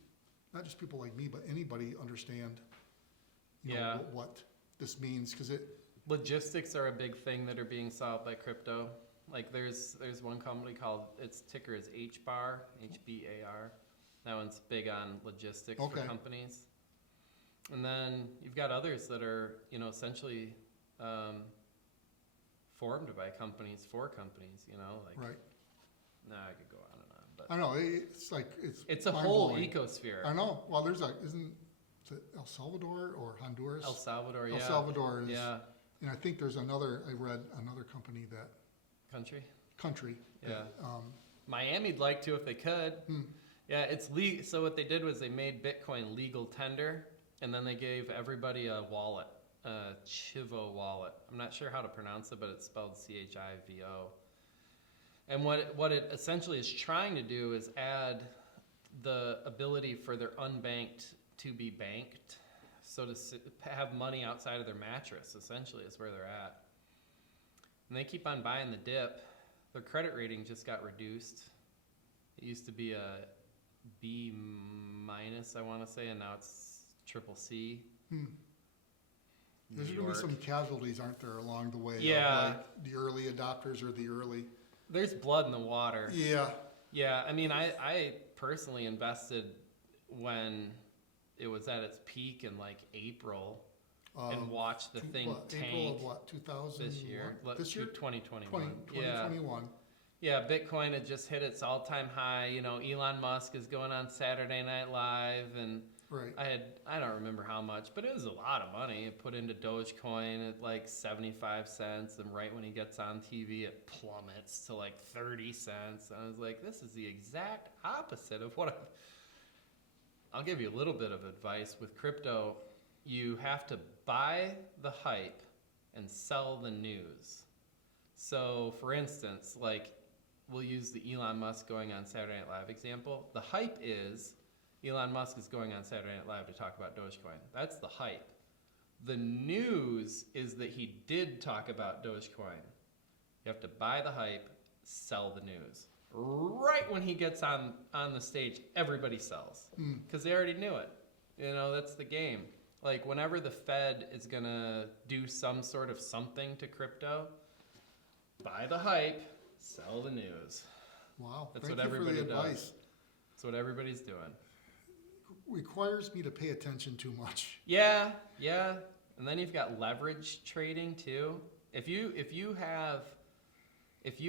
not just people like me, but anybody understand, Yeah. what this means, because logistics are a big thing that are being solved by crypto. Like there's one company called, its ticker is HBAR, HBAR. That one's big on logistics for Okay. companies. And then you've got others that are, essentially formed by companies for companies, like, right. nah, I could go on and on, but I know it's like it's a whole mind-blowing. ecosphere. I know. Well, there's isn't it El Salvador or Honduras? El Salvador, yeah. El Salvador is, Yeah, and I think there's I read another company country. yeah. that, Miami'd like to if they could. Hmm. Yeah, it's legal. So what they did was they made Bitcoin legal tender, and then they gave everybody a wallet, a Chivo wallet. I'm not sure how to pronounce it, but it's spelled CHIVO. And what it essentially is trying to do is add the ability for their unbanked to be banked, so to have money outside of their mattress. Essentially, is where they're at. And they keep on buying the dip. Their credit rating just got reduced. It used to be a B minus, I want to say, and now it's CCC. hmm. There's going to be some casualties, aren't there, along the way? Yeah. Of like the early adopters or the early. There's blood in the water. Yeah. Yeah, I mean, I personally invested when it was at its peak in like April, and watched the thing tank. April of what? 2000. this year. This year. 2021. 2021. Yeah, Bitcoin had just hit its all-time high. Elon Musk is going on Saturday Night Live, and Right. I don't remember how much, but it was a lot of money. It put into Dogecoin at like 75 cents, and right when he gets on TV, it plummets to like 30 cents. And I was like, this is the exact opposite of what I'll give you a little bit of advice with crypto. you have to buy the hype and sell the news. So, for instance, like, we'll use the Elon Musk going on Saturday Night Live example. The hype is Elon Musk is going on Saturday Night Live to talk about Dogecoin. That's the hype. The news is that he did talk about Dogecoin. You have to buy the hype, sell the news. Right when he gets on the stage, everybody sells because they already knew it. You know, that's the game. Like, whenever the Fed is going to do some sort of something to crypto, buy the hype, sell the news. Wow. That's Thank what you for everybody the does. advice. That's what everybody's doing. Requires me to pay attention too much. Yeah. And then you've got leverage trading too. If you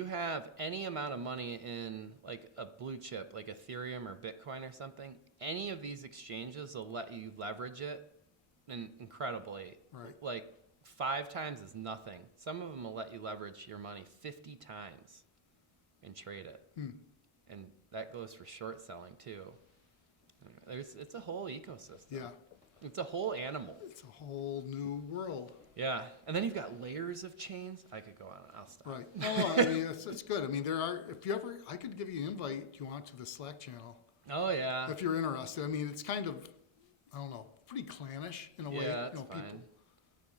have any amount of money in like a blue chip, like Ethereum or Bitcoin or something, any of these exchanges will let you leverage it incredibly. Right. Like 5 times is nothing. Some of them will let you leverage your money 50 times and trade it. And that goes for short selling too. It's a whole ecosystem. Yeah. It's a whole animal. It's a whole new world. Yeah. And then you've got layers of chains. I could go on. I'll stop. Right. No, I mean, it's good. I mean, I could give you an invite if you want to the Slack channel. Oh, yeah. If you're interested. I mean, it's kind of, I don't know, pretty clannish in a way. Yeah, that's you know, fine. people,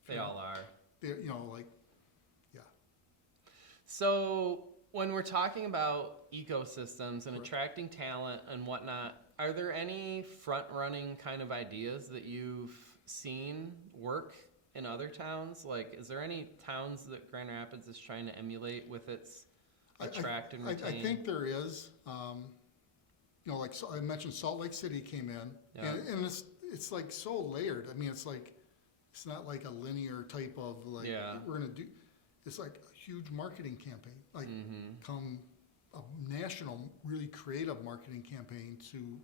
They all are. you know, like, yeah. So when we're talking about ecosystems and Right. attracting talent and whatnot, are there any front-running kind of ideas that you've seen work in other towns? Like, is there any towns that Grand Rapids is trying to emulate with its attract and retain? I think there is. You know, like so I mentioned, Salt Lake City came in, Yeah. and it's like so layered. I mean, it's not like a linear type of like we're gonna do. It's like a huge marketing campaign, like come a national, really creative marketing campaign to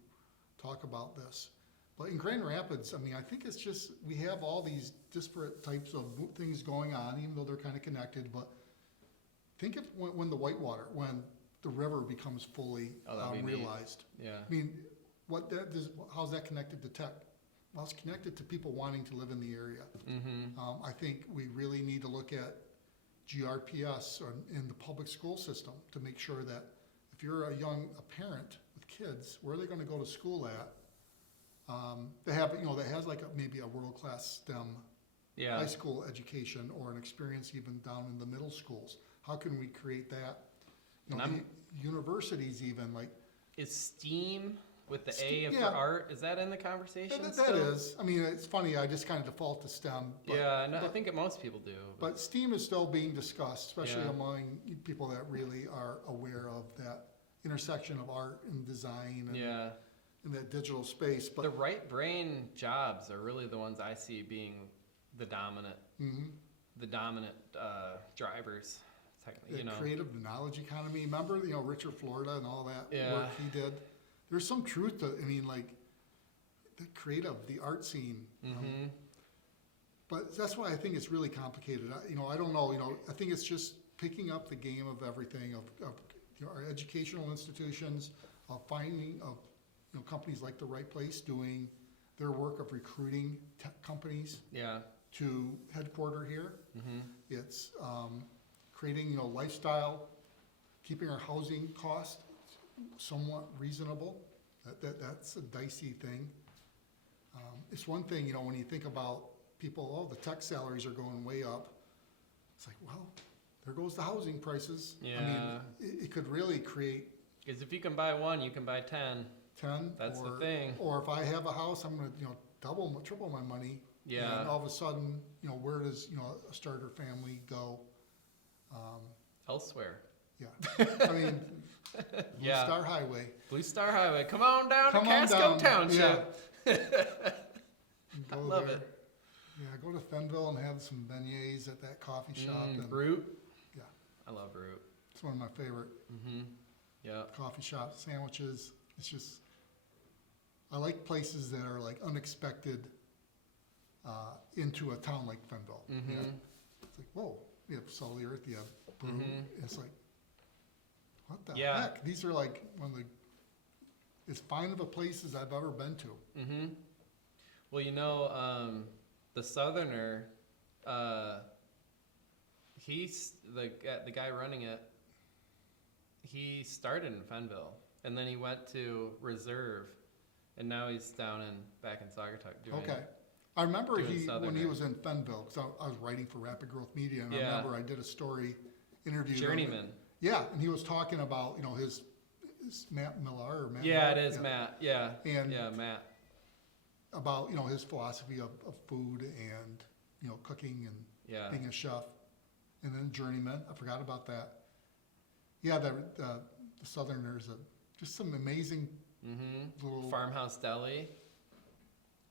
talk about this. But in Grand Rapids, I mean, I think it's just we have all these disparate types of things going on, even though they're kind of connected. But think of when the Whitewater, when the river becomes fully realized. Yeah. I mean, how's that connected to tech? Well, it's connected to people wanting to live in the area. I think we really need to look at GRPS in the public school system to make sure that if you're a parent with kids, where are they going to go to school at? They have, that has like maybe a world-class STEM high school education or an experience even down in the middle schools. How can we create that? Universities even like. Is STEAM with the STEAM, A for art, is that in the conversation That still? is. I mean, it's funny, I just kind of default to STEM. But, I think most people do. But STEAM is still being discussed, especially Yeah. among people that really are aware of that intersection of art and design and in that digital space. But the right brain jobs are really the ones I see being the dominant drivers. The creative knowledge economy. Remember, Richard Florida and all that work he did? There's some truth to, I mean, like, the art scene. But that's why I think it's really complicated. I don't know, I think it's just picking up the game of everything, of our educational institutions, of finding, companies like The Right Place doing their work of recruiting tech companies to headquarter here. It's creating, lifestyle, keeping our housing cost somewhat reasonable. That's a dicey thing. It's one thing, when you think about people, the tech salaries are going way up. It's like, well, there goes the housing prices. Yeah. I mean, it could really create. Because if you can buy one, you can buy 10. 10. That's the thing. Or if I have a house, I'm going to, double, triple my money. Yeah. And all of a sudden, where does, a starter family go? Elsewhere. Yeah. I mean, Blue Star Highway. Blue Star Highway. Come on down to Come on Casco down. Township. I love it. Yeah, go to Fenville and have some beignets at that coffee shop. And Root. Yeah. I love Root. It's one of my favorite Yeah. coffee shops, sandwiches. It's just, I like places that are like unexpected into a town like Fenville. It's like, whoa, you have Salt of the Earth, you have Brew. It's like, what the heck? These are like one of the as fine of a places I've ever been to. Well, the Southerner, he's the guy running it. He started in Fenville, and then he went to Reserve, and now he's back in Saugatuck doing. Okay. I remember doing when he Southerner. was in Fenville, because I was writing for Rapid Growth Media, and I Yeah. remember I did a story interview. Journeyman. Yeah, and he was talking about, his Matt Millar or Matt. Yeah, Millar? it is Matt. Yeah. And Yeah, Matt. about, his philosophy of food and, cooking and Yeah. being a chef. And then Journeyman, I forgot about that. Yeah, the Southerners, just some amazing Mm-hmm. little. Farmhouse Deli.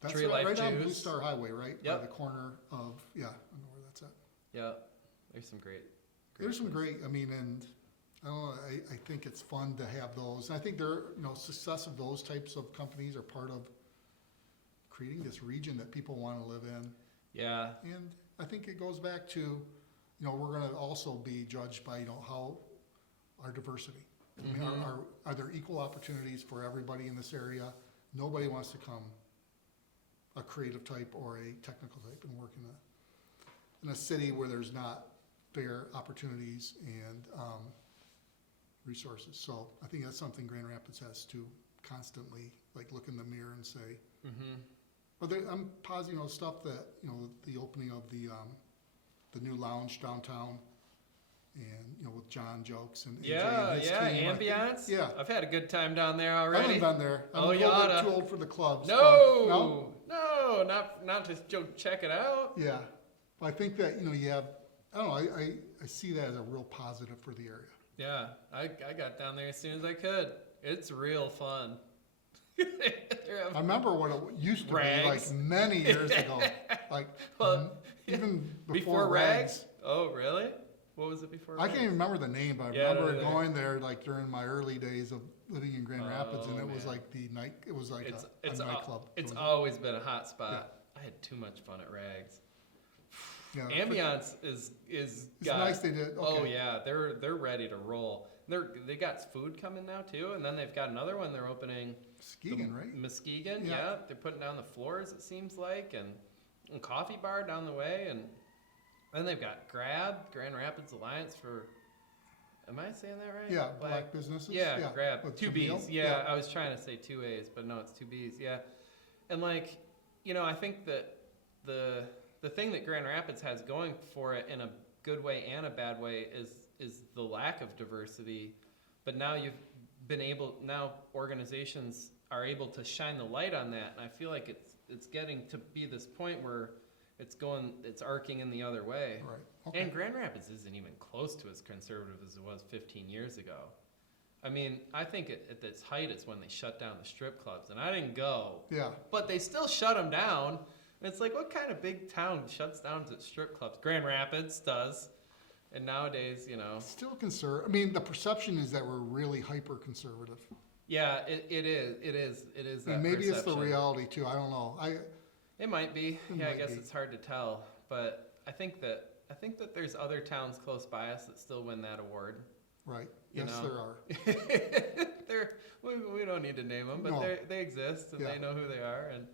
That's Tree right, Life right on Blue Juice. Star Highway, right? Yep. By the corner of, yeah, I know where that's at. Yeah. There's some great. There's some places. great, and I don't know, I think it's fun to have those. And I think success of those types of companies are part of creating this region that people want to live in. Yeah. And I think it goes back to, we're gonna also be judged by, how our diversity. I mean, Mhm. are there equal opportunities for everybody in this area? Nobody wants to come a creative type or a technical type and work in a city where there's not fair opportunities and resources. So I think that's something Grand Rapids has to constantly look in the mirror and say. Mm-hmm. But I'm positive, stuff that the opening of the new lounge downtown, and with John Jokes and AJ Yeah, and his yeah, team, I think- ambiance. yeah. I've had a good time down there I already. haven't been there. I'm Oh, a you little bit oughta. too old for the clubs. No, not to go check it out. Yeah, but I think that you have. I don't know. I see that as a real positive for the area. Yeah, I got down there as soon as I could. It's real fun. I remember what it used to Rags. be many years ago, Well, even Before Rags? Oh, really? What was it before I Rags? can't even remember the name, but I Yeah, remember neither. going there during my early days of living in Grand Rapids, and Oh, it was man. the night. It was like It's a nightclub. It's It was- always been a hot spot. I had too much fun at Rags. yeah, Ambiance is It's got, nice they did. Okay. Oh yeah, they're ready to roll. They got food coming now too, and then they've got another one they're opening. Muskegon, the right? Muskegon, Yeah. yeah. They're putting down the floors, it seems like, and coffee bar down the way, and then they've got Grand Rapids Alliance for. Am I saying that right? Yeah, black businesses. Yeah, Grab. With Two Camille. B's. Yeah, I was trying to say two A's, but no, it's two B's. Yeah. And I think that the thing that Grand Rapids has going for it in a good way and a bad way is the lack of diversity. But now organizations are able to shine the light on that, and I feel like it's getting to be this point where it's arcing in the other way. Right. Okay. And Grand Rapids isn't even close to as conservative as it was 15 years ago. I mean, I think at its height is when they shut down the strip clubs, and I didn't go, Yeah. but they still shut them down. And it's like, what kind of big town shuts down its strip clubs? Grand Rapids does. And nowadays, Still conservative. I mean, the perception is that we're really hyper conservative. yeah, it is that And maybe it's the perception. reality too. I don't know. It might be. It Yeah, I might guess be. it's hard to tell, but I think that there's other towns close by us that still win that award. Right. You Yes, know. there are. we don't need to name them, but No. they exist and Yeah. they know who they are. And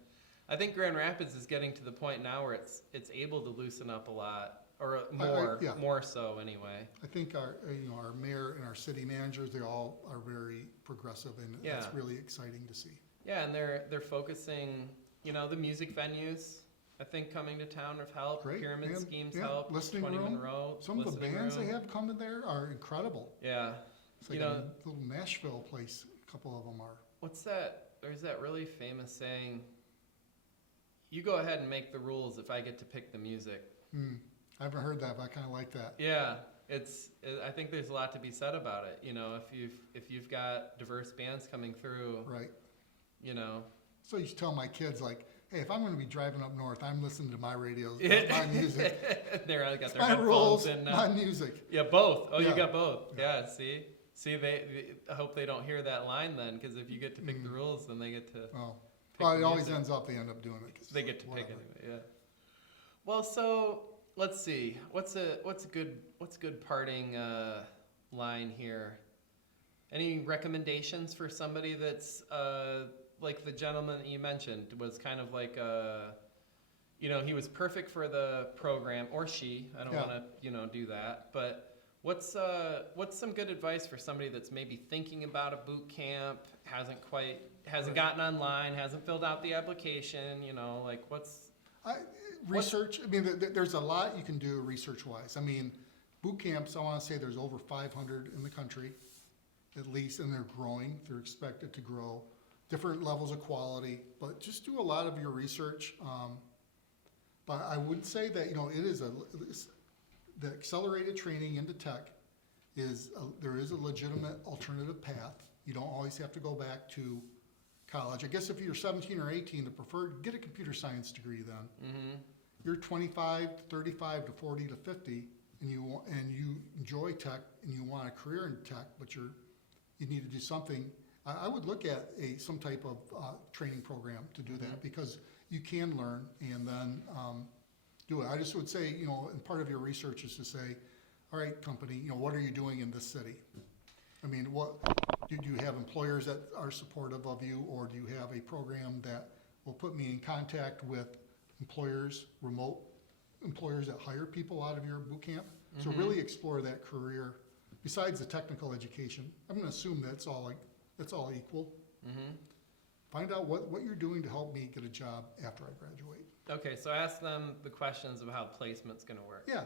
I think Grand Rapids is getting to the point now where it's able to loosen up a lot, or yeah. more so anyway. I think our mayor and our city managers, they all are very progressive, and Yeah. it's really exciting to see. Yeah, and they're focusing, the music venues. I think coming to town have helped. Great. Pyramid And, schemes yeah, help. listening 20 room. Monroe. Some of the listening bands room. they have coming there are incredible. Yeah. It's like a little Nashville place. A couple of them are. What's that? There's that really famous saying. You go ahead and make the rules if I get to pick the music. I haven't heard that, but I kind of like that. Yeah, I think there's a lot to be said about it. If you've got diverse bands coming through, Right. So I used to tell my kids, hey, if I'm going to be driving up north, I'm listening to my radios, not my music. They're got It's their my headphones rules, and my music. yeah, both. Oh, Yeah. you got both. Yeah. See, I hope they don't hear that line then, because if you get to pick the rules, then they get to. Oh. pick Well, the it always music. ends up they end up doing it. 'Cause They get to pick whatever. anyway. Yeah. Well, so let's see. What's a good parting line here? Any recommendations for somebody that's like the gentleman that you mentioned was kind of like he was perfect for the program, or she. I don't Yeah. want to, do that. But what's some good advice for somebody that's maybe thinking about a boot camp, hasn't Right. gotten online, hasn't filled out the application, like Research, I mean, there's a lot you can do research-wise. I mean, boot camps, I want to say there's over 500 in the country, at least, and they're growing. They're expected to grow. Different levels of quality, but just do a lot of your research. But I would say that, it is the accelerated training into tech there is a legitimate alternative path. You don't always have to go back to college. I guess if you're 17 or 18, the preferred, get a computer science degree then. Mm-hmm. You're 25 to 35 to 40 to 50, and you enjoy tech and you want a career in tech, but you need to do something. I would look at some type of training program to do that, because you can learn and then do it. I just would say, and part of your research is to say, all right, company, what are you doing in this city? I mean, do you have employers that are supportive of you, or do you have a program that will put me in contact with employers, remote employers that hire people out of your boot camp? So really explore that career besides the technical education. I'm going to assume that's all equal. Mm-hmm. Find out what you're doing to help me get a job after I graduate. Okay, so ask them the questions of how placement's going to work. Yeah.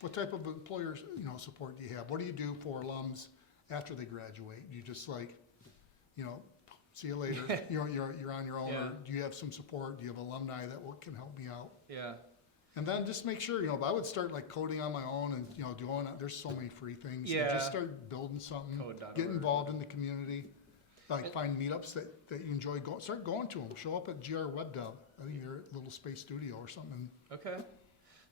What type of employers, support do you have? What do you do for alums after they graduate? You just see you later. You're on your own. Yeah. Or do you have some support? Do you have alumni that can help me out? Yeah. And then just make sure, I would start coding on my own and, there's so many free things. So Yeah. just start building something. Code.org. Get involved in the community. Find meetups that you enjoy. Start going to them. Show up at GR Web Dev. I think you're at Little Space Studio or something. Okay.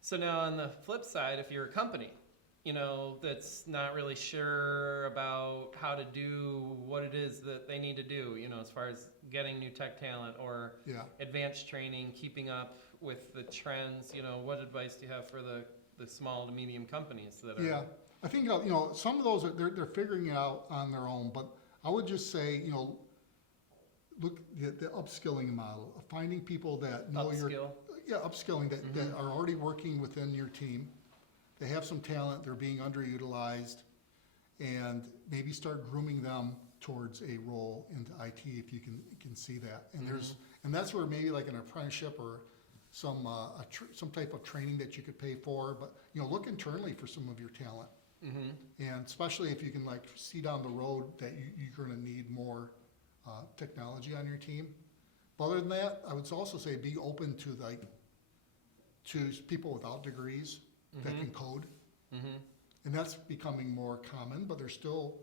So now on the flip side, if you're a company, that's not really sure about how to do what it is that they need to do, as far as getting new tech talent or Yeah. advanced training, keeping up with the trends, what advice do you have for the small to medium companies that are... Yeah. I think, some of those, they're figuring it out on their own, but I would just say, look at the upskilling model of finding people that know upskilling that are already working within your team. They have some talent, they're being underutilized, and maybe start grooming them towards a role into IT if you can see that. And and that's where maybe like an apprenticeship or some type of training that you could pay for, but look internally for some of your talent. Mm-hmm. And especially if you can see down the road that you're going to need more technology on your team. But other than that, I would also say be open to people without degrees that can code. Mm-hmm. And that's becoming more common, but there's still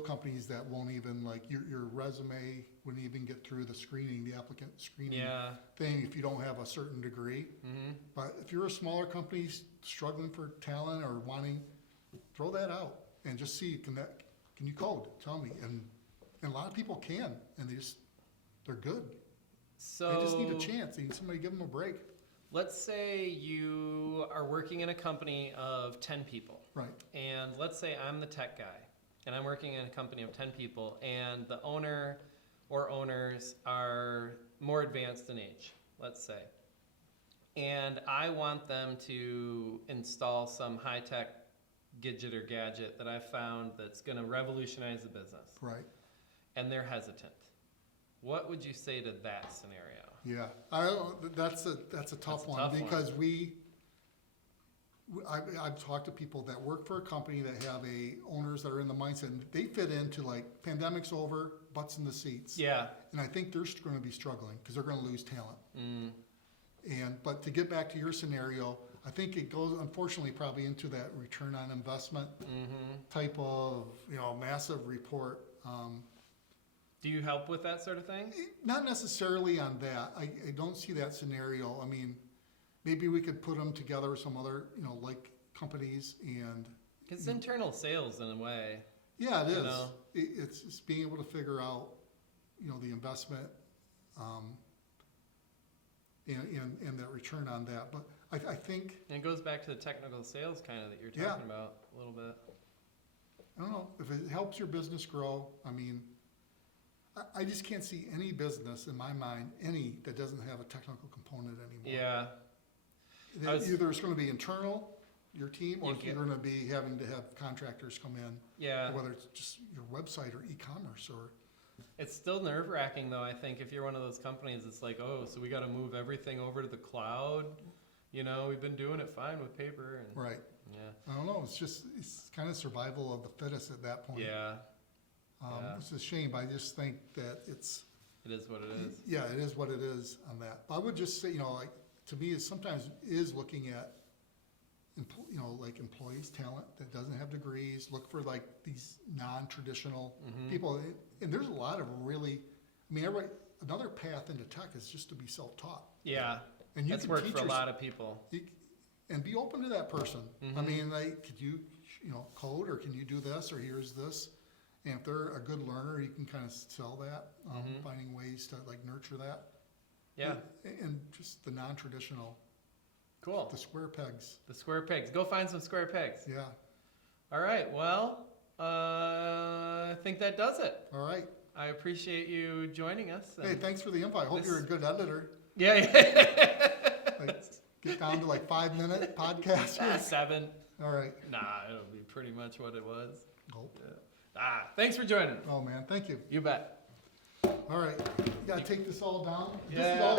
companies that won't even your resume wouldn't even get through the applicant screening thing if you don't have a certain degree. Mm-hmm. But if you're a smaller company struggling for talent or throw that out and just see, can you code? Tell me. And a lot of people can, and they're good. So They just need a chance. They need somebody to give them a break. let's say you are working in a company of 10 people. Right. And let's say I'm the tech guy, and I'm working in a company of 10 people, and the owner or owners are more advanced in age, let's say. And I want them to install some high-tech gadget or gadget that I've found that's going to revolutionize the business. Right. And they're hesitant. What would you say to that scenario? Yeah, that's a tough one because I've talked to people that work for a company that have owners that are in the mindset, and they fit into pandemic's over, butts in the seats. Yeah. And I think they're going to be struggling because they're going to lose talent. Mm. But to get back to your scenario, I think it goes unfortunately probably into that return on investment type of massive report. Do you help with that sort of thing? Not necessarily on that. I don't see that scenario. I mean, maybe we could put them together with some other, companies and... It's internal sales in a way. Yeah, it is. It's being able to figure out, the investment and that return on that. But I think... And it goes back to the technical sales kind of that you're talking about a little bit. I don't know. If it helps your business grow, I mean... I just can't see any business in my mind, that doesn't have a technical component anymore. Yeah. Either it's gonna be internal, your team, or You you're get- gonna be having to have contractors come in, Yeah. whether it's just your website or e-commerce or, It's still nerve wracking though. I think if you're one of those companies, it's like, oh, so we got to move everything over to the cloud. You know, we've been doing it fine with paper, and right. yeah, I don't know, it's kind of survival of the fittest at that point. yeah, yeah. It's a shame, but I just think that it is what it is. yeah, it is what it is on that. I would just say, like, to me, it sometimes is looking at, like employees, talent that doesn't have degrees, look for like these non-traditional Mhm. people. And there's a lot of really, another path into tech is just to be self-taught. Yeah, And you that's can worked teach for a yours- lot of people. and be open to that person. I Mhm. mean, like, could you, code, or can you do this, or here's this? And if they're a good learner, you can kind of sell that, Mhm. finding ways to like nurture that. Yeah, And just the non-traditional, cool. the square pegs. The square pegs. Go find some square pegs. Yeah, All right. Well, I think that does it. all right. I appreciate you joining us. Hey, thanks for the invite. I hope this- you're a good editor. Yeah. yeah. Like, get down to like 5-minute podcasts. 7. All right. Nah, it'll be pretty much what it was. Oh, Thanks for joining. oh, man, thank you. You bet. All right, you gotta take this all down. This is Yeah. all